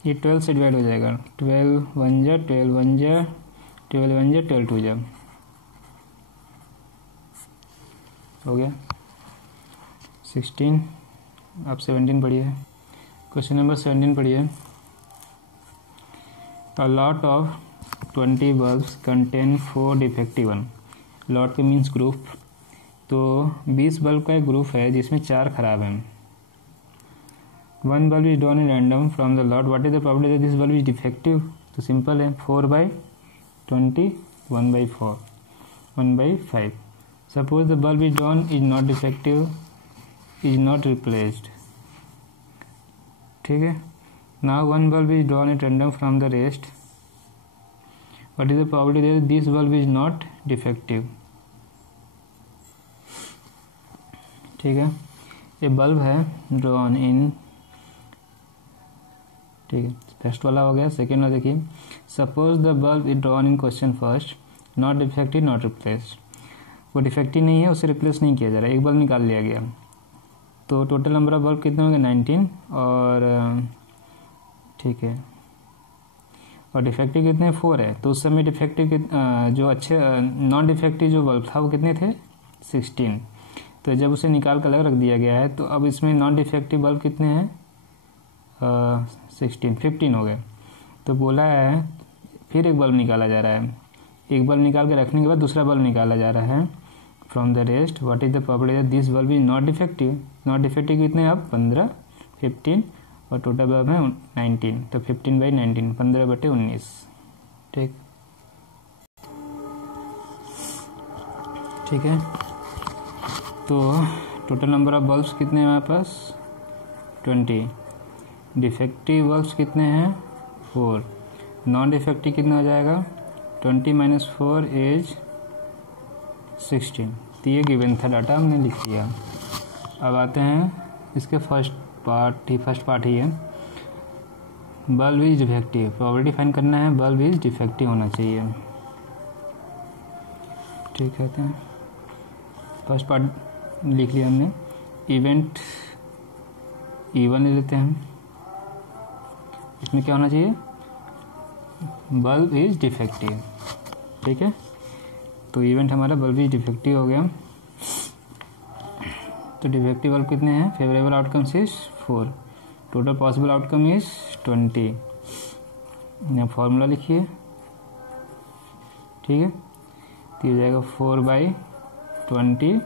ये 12 से डिवाइड हो जाएगा, 12 1 जा 12 1 जा 12 1 जा 12 2 जा, हो गया 16। आप 17 पढ़िए, क्वेश्चन नंबर 17 पढ़िए। A lot of 20 bulbs contain 4 defective one, lot के मीन्स ग्रुप, तो 20 बल्ब का एक ग्रुप है जिसमें 4 खराब हैं। 1 bulb is drawn in random from the lot, what is the probability that this bulb is defective, तो सिंपल है 4/20 1/4 1/5। Suppose the bulb is drawn is not defective is not replaced, ठीक है। Now 1 bulb is drawn at random from the rest, what is the probability that this bulb is not defective, ठीक है। ये बल्ब है ड्रॉन इन, ठीक है, फर्स्ट वाला हो गया। सेकेंड वाला देखिए, suppose the bulb is drawn in question first not defective not replaced, वो डिफेक्टिव नहीं है, उसे रिप्लेस नहीं किया जा रहा है, एक बल्ब निकाल लिया गया, तो टोटल नंबर ऑफ बल्ब कितने होंगे 19, और ठीक है, और डिफेक्टिव कितने 4 है, तो उस समय डिफेक्टिव जो अच्छे नॉन डिफेक्टिव जो बल्ब था वो कितने थे 16, तो जब उसे निकाल कर अलग रख दिया गया है, तो अब इसमें नॉन डिफेक्टिव बल्ब कितने हैं 15 हो गए। तो बोला है फिर एक बल्ब निकाला जा रहा है, एक बल्ब निकाल के रखने के बाद दूसरा बल्ब निकाला जा रहा है from the rest, what is the probability that this bulb is not defective, not defective कितने अब 15 15 और टोटल बल्ब है 19, तो 15/19 15/19, ठीक, ठीक है। तो टोटल नंबर ऑफ बल्ब्स कितने हैं हमारे पास 20, डिफेक्टिव बल्ब्स कितने हैं 4, नॉन डिफेक्टिव कितना हो जाएगा 20 - 4 इज 16, तो ये गिवन था डाटा हमने लिख लिया। अब आते हैं इसके फर्स्ट पार्ट ही है, bulb is defective, probability find करना है, बल्ब इज डिफेक्टिव होना चाहिए, ठीक है। फर्स्ट पार्ट लिख लिया हमने, इवेंट E1 ले लेते हैं, इसमें क्या होना चाहिए बल्ब इज डिफेक्टिव, ठीक है। तो इवेंट हमारा बल्ब इज डिफेक्टिव हो गया, तो डिफेक्टिव बल्ब कितने हैं, favourable outcomes is 4, total possible outcome is 20, यहाँ फॉर्मूला लिखिए, ठीक है। तो हो जाएगा 4/20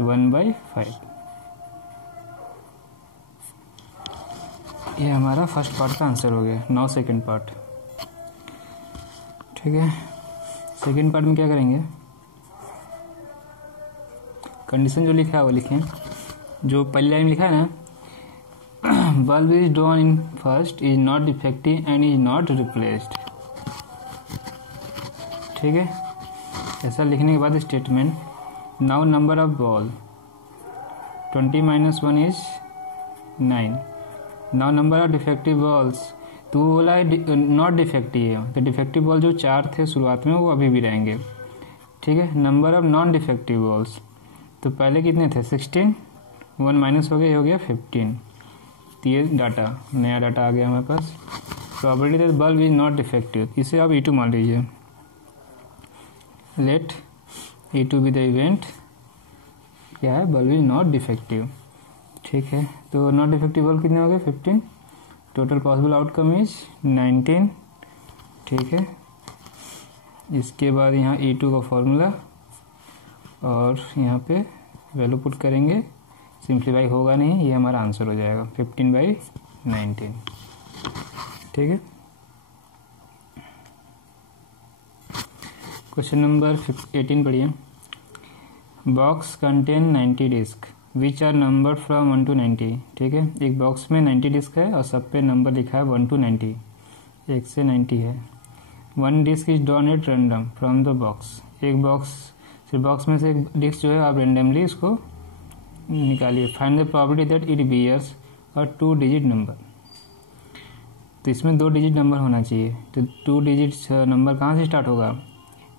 1/5, ये हमारा फर्स्ट पार्ट का आंसर हो गया। नाउ सेकंड पार्ट, ठीक है। सेकंड पार्ट में क्या करेंगे, कंडीशन जो लिखा है वो लिखें। जो पहली लाइन लिखा है ना, bulb is drawn in first, is not defective and is not replaced. ठीक है, ऐसा लिखने के बाद statement, now number of ball 20 - 1 is 9। Now number of defective balls, तो वो बोला है नॉट डिफेक्टिव है, तो डिफेक्टिव बॉल जो 4 थे शुरुआत में वो अभी भी रहेंगे। ठीक है, number of non defective balls, तो पहले कितने थे 16, 1 माइनस हो गया, ये हो गया 15। तो ये डाटा, नया डाटा आ गया हमारे पास। Probability that bulb is not defective, इसे आप E2 मान लीजिए। Late E2 be the event, क्या है, बल्ब इज नॉट डिफेक्टिव। ठीक है, तो नॉट डिफेक्टिव बल्ब कितने हो गए 15, टोटल पॉसिबल आउटकम इज 19। ठीक है, इसके बाद यहाँ E2 का फॉर्मूला और यहाँ पे वैल्यू पुट करेंगे, सिंप्लीफाई होगा नहीं, ये हमारा आंसर हो जाएगा 15/19। ठीक है, क्वेश्चन नंबर 18 पढ़िए। Box contain 90 disc which are number from 1 to 90। ठीक है, एक बॉक्स में 90 डिस्क है और सब पे नंबर लिखा है 1 to 90, 1 से 90 है। 1 disc is drawn at random from the box, एक बॉक्स में से एक डिस्क जो है आप रेंडमली इसको निकालिए। Find the probability that it bears a 2 digit number, तो इसमें 2 डिजिट नंबर होना चाहिए। तो 2 डिजिट नंबर कहाँ से स्टार्ट होगा,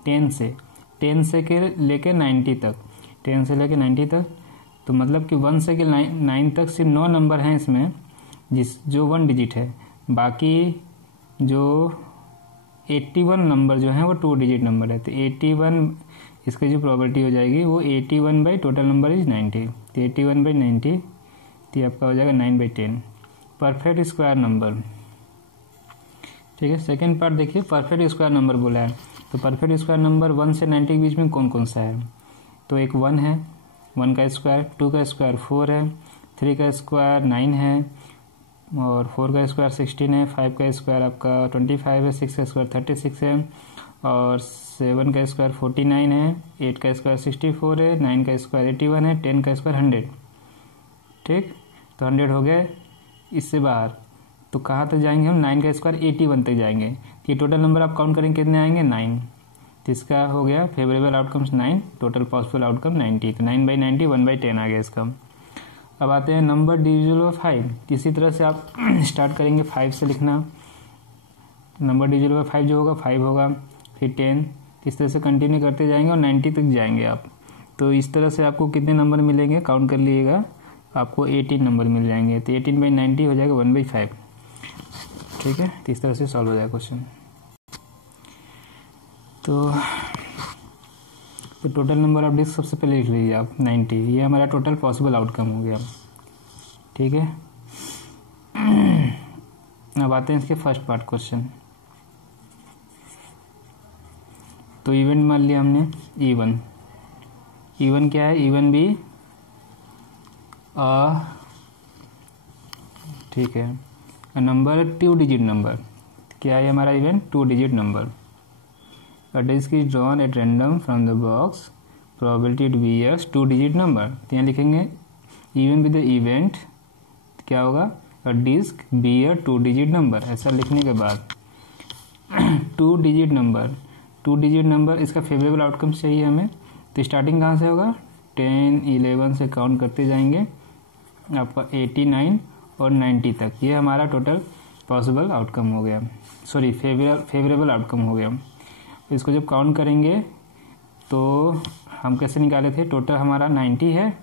10 से, 10 से लेके 90 तक, 10 से लेके 90 तक, तो मतलब कि 1 से 9 तक सिर्फ 9 नंबर हैं इसमें जो 1 डिजिट है। बाकी जो 81 नंबर जो हैं वो 2 डिजिट नंबर है। तो 81 इसकी जो प्रोबेबिलिटी हो जाएगी वो 81 बाई टोटल नंबर इज 90, तो 81/90, तो आपका हो जाएगा 9/10। परफेक्ट स्क्वायर नंबर, ठीक है। सेकेंड पार्ट देखिए, परफेक्ट स्क्वायर नंबर बोला है, तो परफेक्ट स्क्वायर नंबर 1 से 90 के बीच में कौन कौन सा है, तो एक 1 है, 1 का स्क्वायर, 2 का स्क्वायर 4 है, 3 का स्क्वायर 9 है, और 4 का स्क्वायर 16 है, 5 का स्क्वायर आपका 25 है, 6 का स्क्वायर 36 है, और 7 का स्क्वायर 49 है, 8 का स्क्वायर 64 है, 9 का स्क्वायर 81 है, 10 का स्क्वायर 100। ठीक, तो 100 हो गए इससे बाहर, तो कहाँ तक जाएंगे हम, 9 का स्क्वायर 81 तक जाएंगे। ये टोटल नंबर आप काउंट करेंगे कितने आएंगे, 9। तो इसका हो गया favourable outcomes 9, total possible outcome 90, तो 9/90 1/10 आ गया इसका। अब आते हैं नंबर डिविजिबल बाय 5। इसी तरह से आप स्टार्ट करेंगे 5 से लिखना, नंबर डिविजिबल बाय 5 जो होगा 5 होगा, फिर 10, इस तरह से कंटिन्यू करते जाएंगे और 90 तक जाएंगे आप। तो इस तरह से आपको कितने नंबर मिलेंगे काउंट कर लीजिएगा, आपको 18 नंबर मिल जाएंगे। तो 18/90 हो जाएगा 1/5। ठीक है, तो इस तरह से सॉल्व हो जाएगा क्वेश्चन। तो टोटल नंबर ऑफ डिस्क सबसे पहले लिख लीजिए आप 90, ये हमारा टोटल पॉसिबल आउटकम हो गया। ठीक है, अब आते हैं इसके फर्स्ट पार्ट क्वेश्चन। तो इवेंट मान लिया हमने E1 क्या है, E1 भी ठीक है, नंबर 2 डिजिट नंबर, क्या है हमारा event, 2 digit number. A disk is drawn at random from the box, probability it bears 2 digit number। तो यहाँ लिखेंगे even with the event क्या होगा, a disk bear 2 digit number। ऐसा लिखने के बाद 2 digit नंबर इसका फेवरेबल आउटकम चाहिए हमें। तो स्टार्टिंग कहाँ से होगा, 10 11 से काउंट करते जाएंगे आपका 89 और 90 तक, ये हमारा टोटल पॉसिबल आउटकम हो गया, सॉरी फेवरेबल आउटकम हो गया। इसको जब काउंट करेंगे तो हम कैसे निकाले थे, टोटल हमारा 90 है,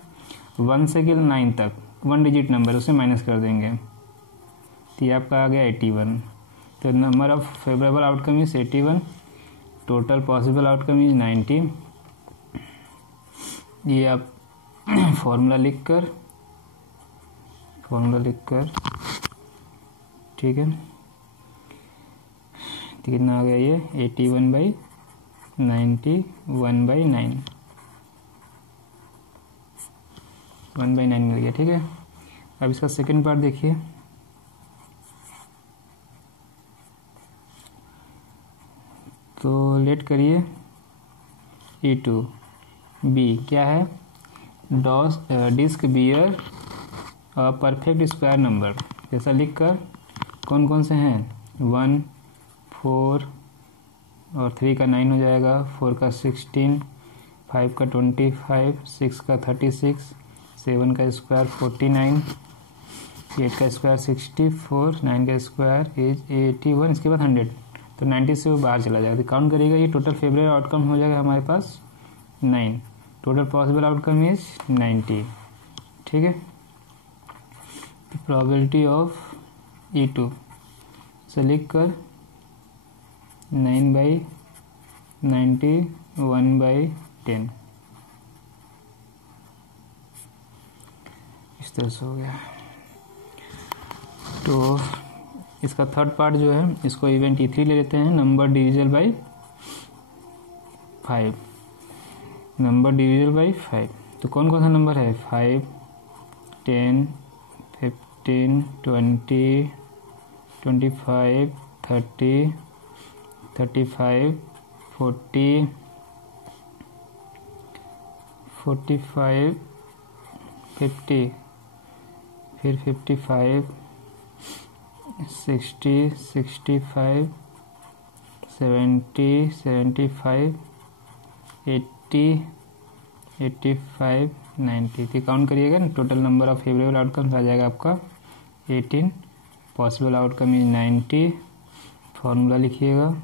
1 से 9 तक 1 डिजिट नंबर उसे माइनस कर देंगे, तो ये आपका आ गया 81। तो number of favourable outcome is 81, total possible outcome is 90। ये आप फॉर्मूला लिखकर ठीक है, कितना आ गया ये 81/90 1/9 मिल गया। ठीक है, अब इसका सेकंड पार्ट देखिए। तो लेट करिए E2 B क्या है, disc bear perfect square number, जैसा लिख कर कौन कौन से हैं 1, 4 और 3 का 9 हो जाएगा, 4 का 16, 5 का 25, 6 का 36, 7 का स्क्वायर 49, 8 का स्क्वायर 64, 9 का स्क्वायर इज 81, इसके बाद 100, तो 90 से वो बाहर चला जाएगा। तो काउंट करिएगा, ये टोटल फेवरेट आउटकम हो जाएगा हमारे पास 9, टोटल पॉसिबल आउटकम इज 90। ठीक है, प्रोबेबिलिटी ऑफ E2 से लिख कर 9/90 1/10 इस तरह से हो गया। तो इसका थर्ड पार्ट जो है, इसको इवेंट E3 ले लेते हैं, नंबर डिविजल बाई 5, नंबर डिविजल बाई 5। तो कौन कौन सा नंबर है 5, 10, 15, 20, 25, 30, 35, 40, 45, 50, फिर 55, 60, 65, 70, 75, 80, 85, 90। तो काउंट करिएगा ना, total number of favourable outcomes आ जाएगा आपका 18, पॉसिबल आउटकम इज 90। फॉर्मूला लिखिएगा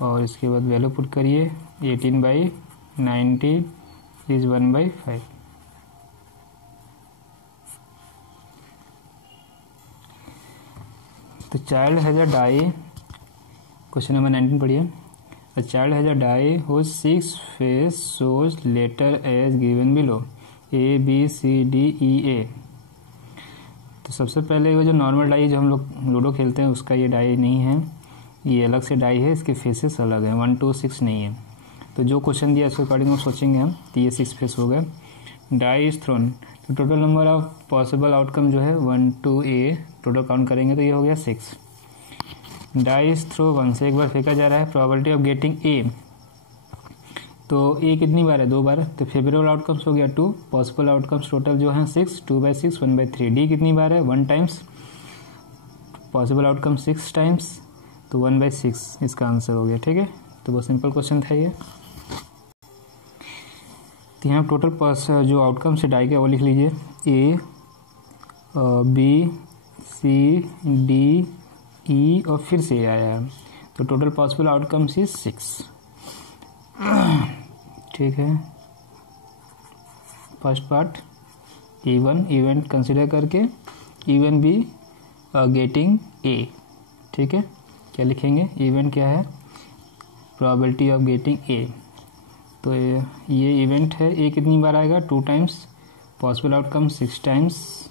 और इसके बाद वैल्यू पुट करिए, 18/90 इज 1/5। तो child has a die, question number 19 पढ़िए। A child has a die whose 6 face shows letter as given below ABCDEA। तो सबसे पहले वो जो नॉर्मल डाई जो हम लोग लूडो खेलते हैं उसका ये डाई नहीं है, ये अलग से डाई है, इसके फेसेस अलग हैं, 1 2 6 नहीं है। तो जो क्वेश्चन दिया उसके अकॉर्डिंग हम सोचेंगे हम, तो ये 6 फेस हो गए। डाई इज थ्रोन, तो total number of possible outcome जो है 1 2 A, टोटल काउंट करेंगे तो ये हो गया 6। डाई इज थ्रो 1 से एक बार फेंका जा रहा है, प्रोबेबिलिटी ऑफ गेटिंग A, तो A कितनी बार है 2 बार, तो फेवरेबल आउटकम्स हो गया 2, पॉसिबल आउटकम्स टोटल जो है 6, 2/6 1/3। D कितनी बार है 1 टाइम्स, पॉसिबल आउटकम 6 टाइम्स, तो 1/6 इसका आंसर हो गया। ठीक है, तो बहुत सिंपल क्वेश्चन था ये। तो यहाँ टोटल जो आउटकम्स है डाई के वो लिख लीजिए, A, B, C, D, E और फिर से आया है, तो टोटल पॉसिबल आउटकम्स इज 6। ठीक है, first part even, event consider करके इवन बी गेटिंग A। ठीक है, क्या लिखेंगे, इवेंट क्या है, प्रोबेबिलिटी ऑफ गेटिंग A। तो ये इवेंट है, A कितनी बार आएगा 2 टाइम्स, पॉसिबल आउटकम 6 टाइम्स,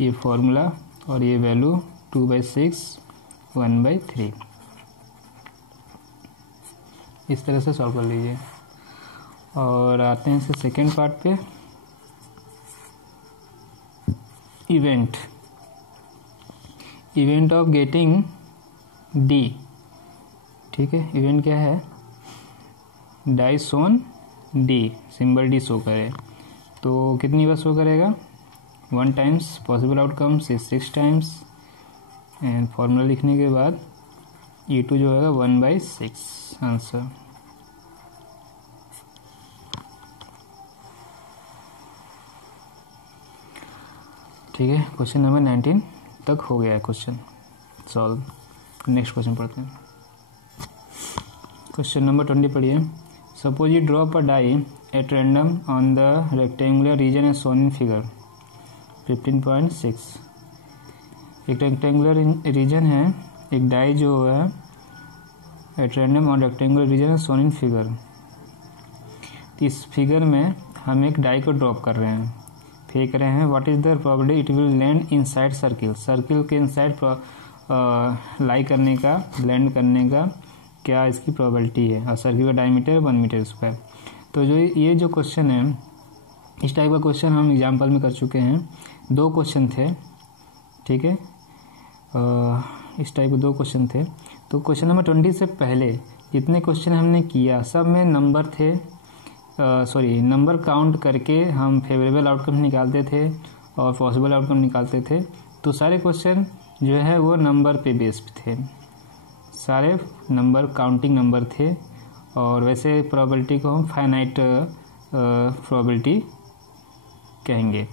ये फॉर्मूला और ये वैल्यू 2/6 1/3, इस तरह से सॉल्व कर लीजिए। और आते हैं इसके सेकेंड पार्ट पे, event, event of getting D। ठीक है, इवेंट क्या है, डाई सोन D, सिंबल D शो करे, तो कितनी बार शो करेगा 1 times, possible outcome 6 times, and formula लिखने के बाद E2 जो होगा 1/6 आंसर। ठीक है, क्वेश्चन नंबर 19 तक हो गया है क्वेश्चन सॉल्व। नेक्स्ट क्वेश्चन पढ़ते हैं, क्वेश्चन नंबर 20 पढ़िए। Suppose you drop a die at random on the rectangular region as shown in figure 15.6। एक रेक्टेंगुलर रीजन है, एक डाई जो है at random on rectangular region as shown in figure. इस फिगर में हम एक डाई को ड्रॉप कर रहे हैं, फेंक रहे हैं। What is the probability it will land inside circle, circle के इनसाइड लाई करने का, लैंड करने का क्या इसकी प्रोबेबिलिटी है, और सर्किल का डायमीटर 1 मीटर स्क्वायर। तो जो ये जो क्वेश्चन है, इस टाइप का क्वेश्चन हम एग्जाम्पल में कर चुके हैं, 2 क्वेश्चन थे। ठीक है, इस टाइप के 2 क्वेश्चन थे। तो क्वेश्चन नंबर 20 से पहले जितने क्वेश्चन हमने किया सब में नंबर थे नंबर काउंट करके हम फेवरेबल आउटकम निकालते थे और पॉसिबल आउटकम निकालते थे। तो सारे क्वेश्चन जो है वो नंबर पे बेस्ड थे, सारे नंबर काउंटिंग नंबर थे। और वैसे प्रोबेबिलिटी को हम फाइनाइट प्रोबेबिलिटी कहेंगे,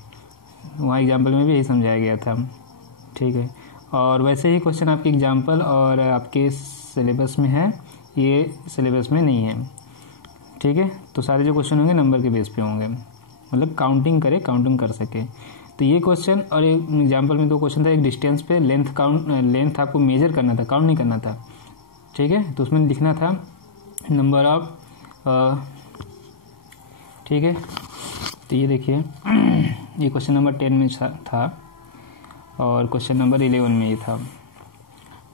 वहाँ एग्जाम्पल में भी यही समझाया गया था। ठीक है, और वैसे ही क्वेश्चन आपके एग्जाम्पल और आपके सिलेबस में है, ये सिलेबस में नहीं है। ठीक है, तो सारे जो क्वेश्चन होंगे नंबर के बेस पे होंगे, मतलब काउंटिंग कर सके। तो ये क्वेश्चन और एक एग्जाम्पल में 2 क्वेश्चन था, एक डिस्टेंस पे लेंथ आपको मेजर करना था, काउंट नहीं करना था। ठीक है, तो उसमें लिखना था नंबर ऑफ, ठीक है। तो ये देखिए ये क्वेश्चन नंबर 10 में था और क्वेश्चन नंबर 11 में ये था।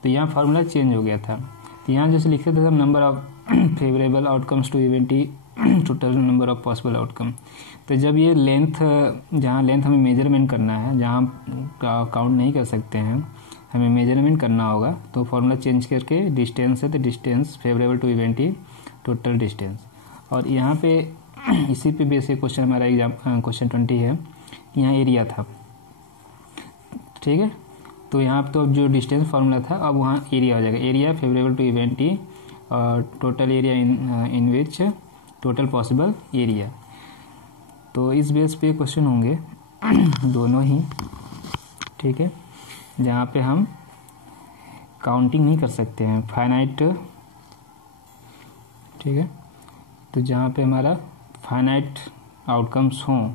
तो यहाँ फार्मूला चेंज हो गया था। तो यहाँ जैसे लिखते थे हम number of favourable outcomes to event E total number of possible outcome. तो जब ये लेंथ, जहाँ लेंथ हमें मेजरमेंट करना है, जहाँ काउंट नहीं कर सकते हैं, हमें मेजरमेंट करना होगा, तो फार्मूला चेंज करके डिस्टेंस है तो distance favourable to event E total distance. और यहाँ पे इसी पे बेसिक क्वेश्चन हमारा एग्जाम क्वेश्चन 20 है, यहाँ एरिया था। ठीक है, तो यहाँ तो जो डिस्टेंस फार्मूला था अब वहाँ एरिया हो जाएगा, area favourable to event E और total area in which total possible area. तो इस बेस पे क्वेश्चन होंगे दोनों ही। ठीक है, जहाँ पे हम काउंटिंग नहीं कर सकते हैं, फाइनाइट। ठीक है, तो जहाँ पे हमारा फाइनाइट आउटकम्स हों,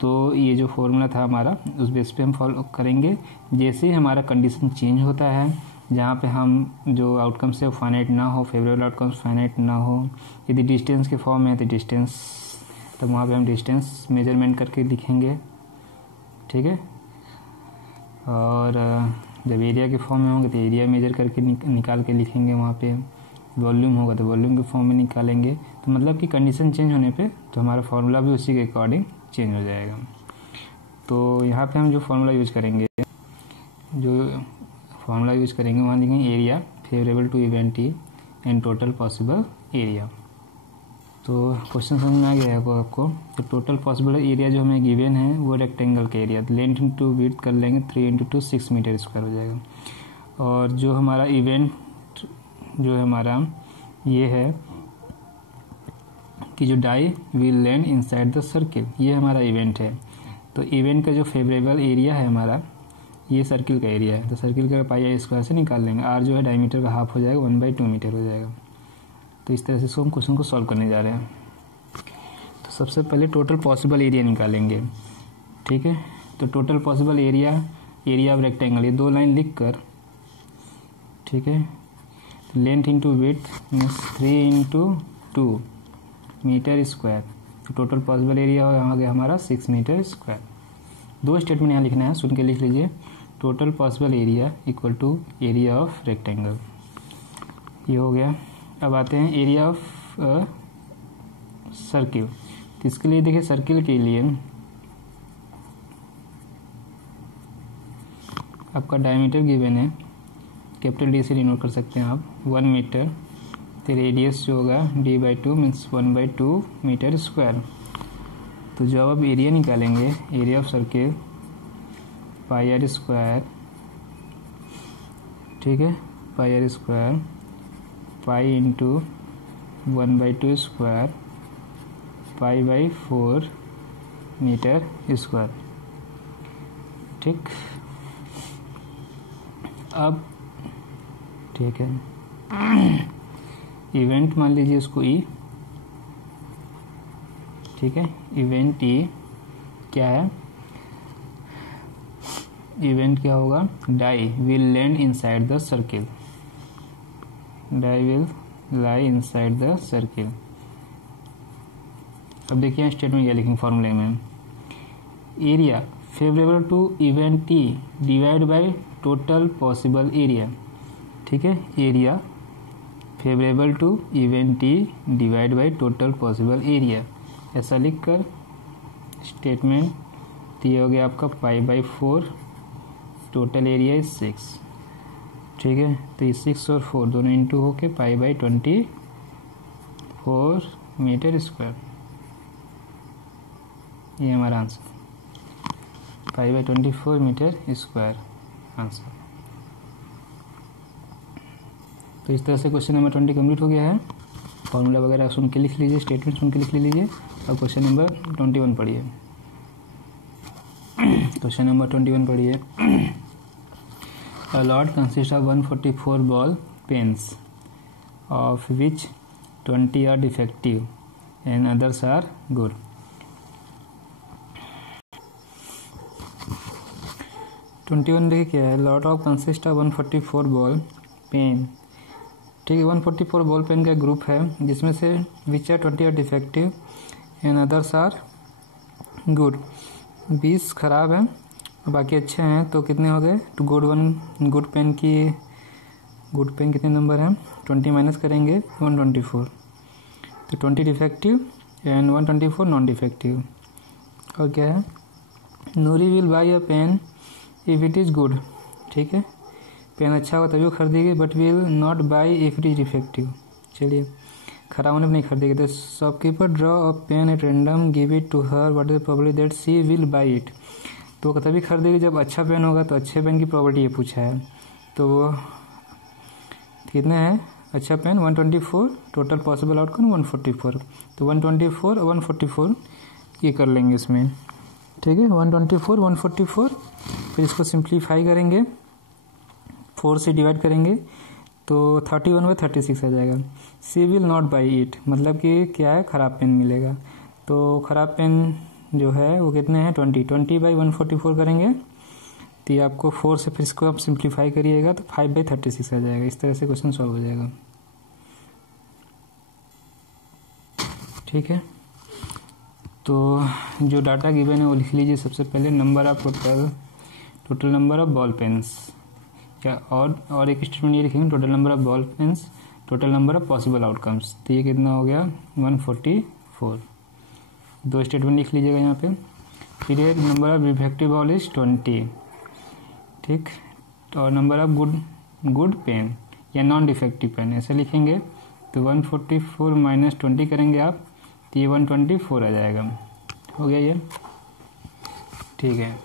तो ये जो फॉर्मूला था हमारा उस बेस पे हम फॉलो करेंगे। जैसे ही हमारा कंडीशन चेंज होता है, जहाँ पे हम जो आउटकम्स है वो फाइनाइट ना हो, फेवरेबल आउटकम्स फाइनाइट ना हो, यदि डिस्टेंस के फॉर्म में है तो डिस्टेंस, तब वहाँ पे हम डिस्टेंस मेजरमेंट करके लिखेंगे। ठीक है, और जब एरिया के फॉर्म में होंगे तो एरिया मेजर करके निकाल के लिखेंगे, वहाँ पे वॉल्यूम होगा तो वॉल्यूम के फॉर्म में निकालेंगे। तो मतलब कि कंडीशन चेंज होने पे तो हमारा फार्मूला भी उसी के अकॉर्डिंग चेंज हो जाएगा। तो यहाँ पे हम जो फार्मूला यूज करेंगे, वहाँ लिखेंगे area favourable to event E and total possible area. तो क्वेश्चन समझ में आ गया है आपको। तो टोटल पॉसिबल एरिया जो हमें गिवन है वो रेक्टेंगल का एरिया, लेंथ इंटू विड्थ कर लेंगे, 3 × 2 6 मीटर स्क्वायर हो जाएगा। और जो हमारा इवेंट जो है हमारा ये है कि जो die will land inside the circle, ये हमारा इवेंट है। तो इवेंट का जो फेवरेबल एरिया है हमारा, ये सर्किल का एरिया है। तो सर्किल का पाई स्क्वायर से निकाल लेंगे, आर जो है डायमीटर का हाफ हो जाएगा, 1/2 मीटर हो जाएगा। तो इस तरह से इसको हम क्वेश्चन को सॉल्व करने जा रहे हैं। तो सबसे पहले टोटल पॉसिबल एरिया निकालेंगे। ठीक है, तो total possible area of rectangle, ये 2 लाइन लिख कर, ठीक है, length into width means 3 × 2 metre square. तो टोटल पॉसिबल एरिया आ गया हमारा 6 मीटर स्क्वायर। 2 स्टेटमेंट यहाँ लिखना है, सुन के लिख लीजिए। Total possible area equal to area of rectangle, ये हो गया। अब आते हैं एरिया ऑफ सर्किल। तो इसके लिए देखिए, सर्किल के लिए आपका डायमीटर गिवन है, कैपिटल डी से डिनोट कर सकते हैं आप, 1 मीटर। तो रेडियस जो होगा d/2 मीन्स 1/2 मीटर स्क्वायर। तो जब आप एरिया निकालेंगे, area of circle pi r square, ठीक है, pi r square pi into 1/2 square π/4 metre square. ठीक, अब ठीक है, इवेंट मान लीजिए उसको ई। ठीक है, इवेंट ई क्या है, इवेंट क्या होगा, die will land inside the circle, die will lie inside the circle. अब देखिए स्टेटमेंट क्या लिखेंगे फॉर्मूले में, area favourable to event E divide by total possible area. ठीक है, area favourable to event E divide by total possible area, ऐसा लिखकर स्टेटमेंट ये हो गया आपका π/4, टोटल एरिया इज 6। ठीक है, तो ये 6 और 4 दोनों इंटू होके π/24 24 मीटर स्क्वायर, ये हमारा आंसर 5/24 मीटर स्क्वायर आंसर। तो इस तरह से क्वेश्चन नंबर 20 कंप्लीट हो गया है। फॉर्मूला वगैरह सुन के लिख लीजिए, स्टेटमेंट सुन के लिख लीजिए और क्वेश्चन नंबर 21 पढ़िए। क्वेश्चन नंबर 21 पढ़िए। A lot consists of 144 ball pens, of which 20 are defective and others are good. देखिए क्या है, lot of consist of 144 ball pen. ठीक है, 144 बॉल पेन का ग्रुप है जिसमें से which are 20 are defective and others are good. 20 खराब है और बाकी अच्छे हैं, तो कितने हो गए? टू गुड पेन कितने नंबर हैं? 20 माइनस करेंगे 124, तो 20 डिफेक्टिव एंड 124 नॉन डिफेक्टिव। और क्या है? Noori will buy a pen if it is good. ठीक है, पेन अच्छा होगा तभी वो खरीदेगी, but will not buy if it is defective. चलिए, खराब होने पर नहीं खरीदेगी। The shopkeeper draw a pen at random, give it to her, what is the probability that she will buy it. तो वो तभी खरीदेगी जब अच्छा पेन होगा, तो अच्छे पेन की प्रोबेबिलिटी ये पूछा है। तो वो कितने हैं अच्छा पेन? 124, total possible outcome 144। तो 124 और 144 ये कर लेंगे इसमें। ठीक है, 124 144, फिर इसको सिंप्लीफाई करेंगे, 4 से डिवाइड करेंगे तो 31/36 आ जाएगा। सी विल नॉट बाई इट, मतलब कि क्या है? खराब पेन मिलेगा। तो खराब पेन जो है वो कितने हैं? 20/144 करेंगे तो ये आपको 4 से, फिर इसको आप सिंप्लीफाई करिएगा तो 5/36 आ जाएगा। इस तरह से क्वेश्चन सॉल्व हो जाएगा। ठीक है, तो जो डाटा गिवन है वो लिख लीजिए। सबसे पहले number of total number of ball pens, क्या और एक स्टेटमेंट ये लिखेंगे, total number of ball pens, total number of possible outcomes. तो ये कितना हो गया? 144। 2 स्टेटमेंट लिख लीजिएगा यहाँ पे। फिर ये number of defective ball is 20। ठीक, और नंबर ऑफ गुड पेन या नॉन डिफेक्टिव पेन ऐसे लिखेंगे। तो 144 माइनस 20 करेंगे आप, तो ये 124 आ जाएगा। हो गया ये। ठीक है,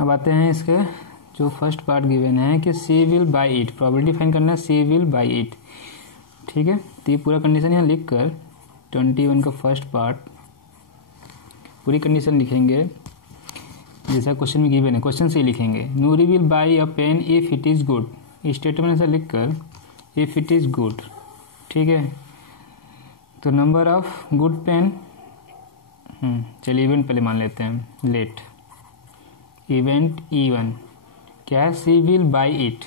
अब आते हैं इसके जो फर्स्ट पार्ट गिवन है कि she will buy it, probability find करना है सी विल बाई इट। ठीक है, तो ये पूरा कंडीशन यहाँ लिख कर 21 का फर्स्ट पार्ट पूरी कंडीशन लिखेंगे जैसा क्वेश्चन में गिवन है, क्वेश्चन से ही लिखेंगे। Noori will buy a pen if it is good, statement ऐसा लिख कर इफ इट इज़ गुड। ठीक है, तो नंबर ऑफ गुड पेन, चलिए इवेंट पहले मान लेते हैं, लेट इवेंट E1 क्या है? सी विल बाई इट,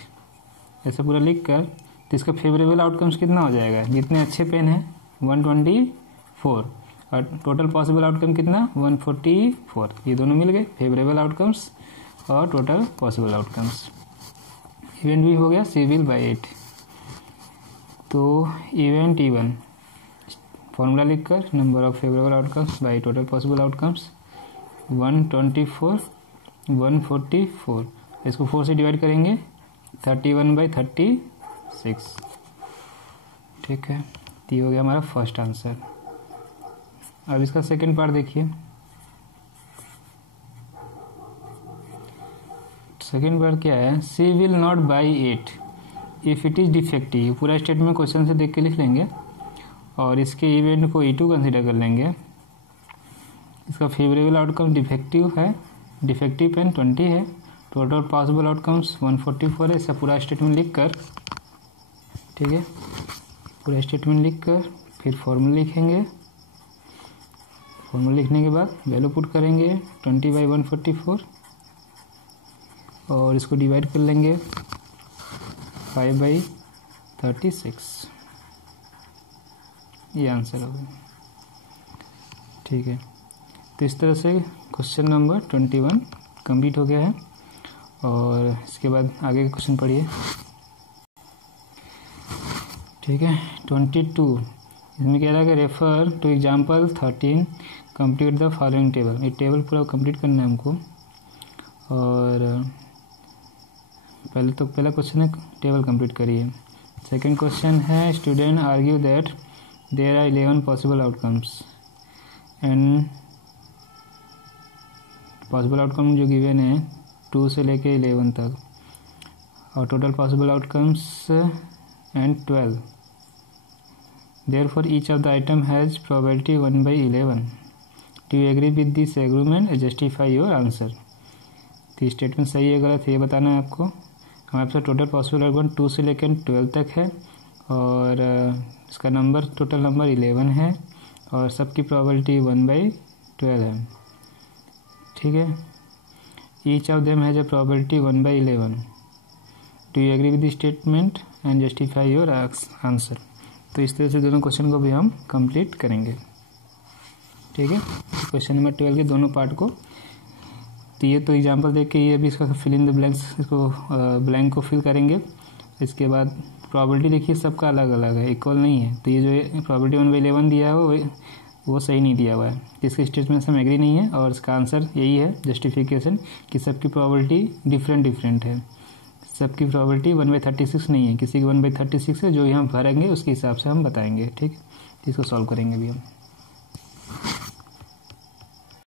ऐसा पूरा लिख कर तो इसका फेवरेबल आउटकम्स कितना हो जाएगा? जितने अच्छे पेन हैं 124 और टोटल पॉसिबल आउटकम कितना? 144। ये दोनों मिल गए, फेवरेबल आउटकम्स और टोटल पॉसिबल आउटकम्स। इवेंट भी हो गया सी विल बाई इट। तो इवेंट E1 फॉर्मूला लिखकर number of favourable outcomes by total possible outcomes 124 144, इसको 4 से डिवाइड करेंगे 31/36। ठीक है, ये हो गया हमारा फर्स्ट आंसर। अब इसका सेकंड पार्ट देखिए। सेकंड पार्ट क्या है? She will not buy it if it is defective. पूरा स्टेटमेंट क्वेश्चन से देख के लिख लेंगे और इसके इवेंट को E2 कंसीडर कर लेंगे। इसका फेवरेबल आउटकम डिफेक्टिव है, डिफेक्टिव पेन 20 है, टोटल पॉसिबल आउटकम्स 144 है। इसका पूरा स्टेटमेंट लिख कर, ठीक है, पूरा स्टेटमेंट लिख कर फिर फॉर्मूला लिखेंगे। फॉर्मूला लिखने के बाद वैल्यू पुट करेंगे 20/144 और इसको डिवाइड कर लेंगे 5/36। ये आंसर होगा। ठीक है, तो इस तरह से क्वेश्चन नंबर 21 कंप्लीट हो गया है। और इसके बाद आगे के क्वेश्चन पढ़िए। ठीक है, 22 इसमें कह रहा है कि refer to example 13, complete the following table. ये टेबल पूरा कंप्लीट करना है हमको। और पहला क्वेश्चन है टेबल कंप्लीट करिए। सेकेंड क्वेश्चन है student argue that there are 11 possible outcomes and possible outcome जो गिवन है 2 से लेके 11 तक और total possible outcomes and 12. Therefore each of the item has probability 1/11. Do you agree with this agreement and justify your answer? तो स्टेटमेंट सही है गलत है ये बताना है आपको. हमारे पास टोटल पॉसिबल आउटकम 2 से लेकर 12 तक है और इसका नंबर टोटल नंबर 11 है और सबकी प्रोबेबिलिटी 1/12 है. ठीक है. Each of them has a probability 1/11. Do you agree with the statement and justify your answer. तो इस तरह से दोनों क्वेश्चन को भी हम कंप्लीट करेंगे. ठीक है. क्वेश्चन नंबर 12 के दोनों पार्ट को तो ये तो एग्जांपल देख के ये भी इसका फिल इन द ब्लैंक्स इसको ब्लैंक को फिल करेंगे. इसके बाद प्रोबेबिलिटी देखिए सबका अलग अलग है, इक्वल नहीं है. तो ये जो प्रोबेबिलिटी 1/11 दिया है वो सही नहीं दिया हुआ है. इसके स्टेटमेंट से हम एग्री नहीं है और इसका आंसर यही है जस्टिफिकेशन कि सबकी प्रोबेबिलिटी डिफरेंट है. सबकी प्रोबेबिलिटी 1/36 नहीं है, किसी की 1/36 है. जो यहाँ भरेंगे उसके हिसाब से हम बताएंगे. ठीक है. इसको सॉल्व करेंगे अभी हम.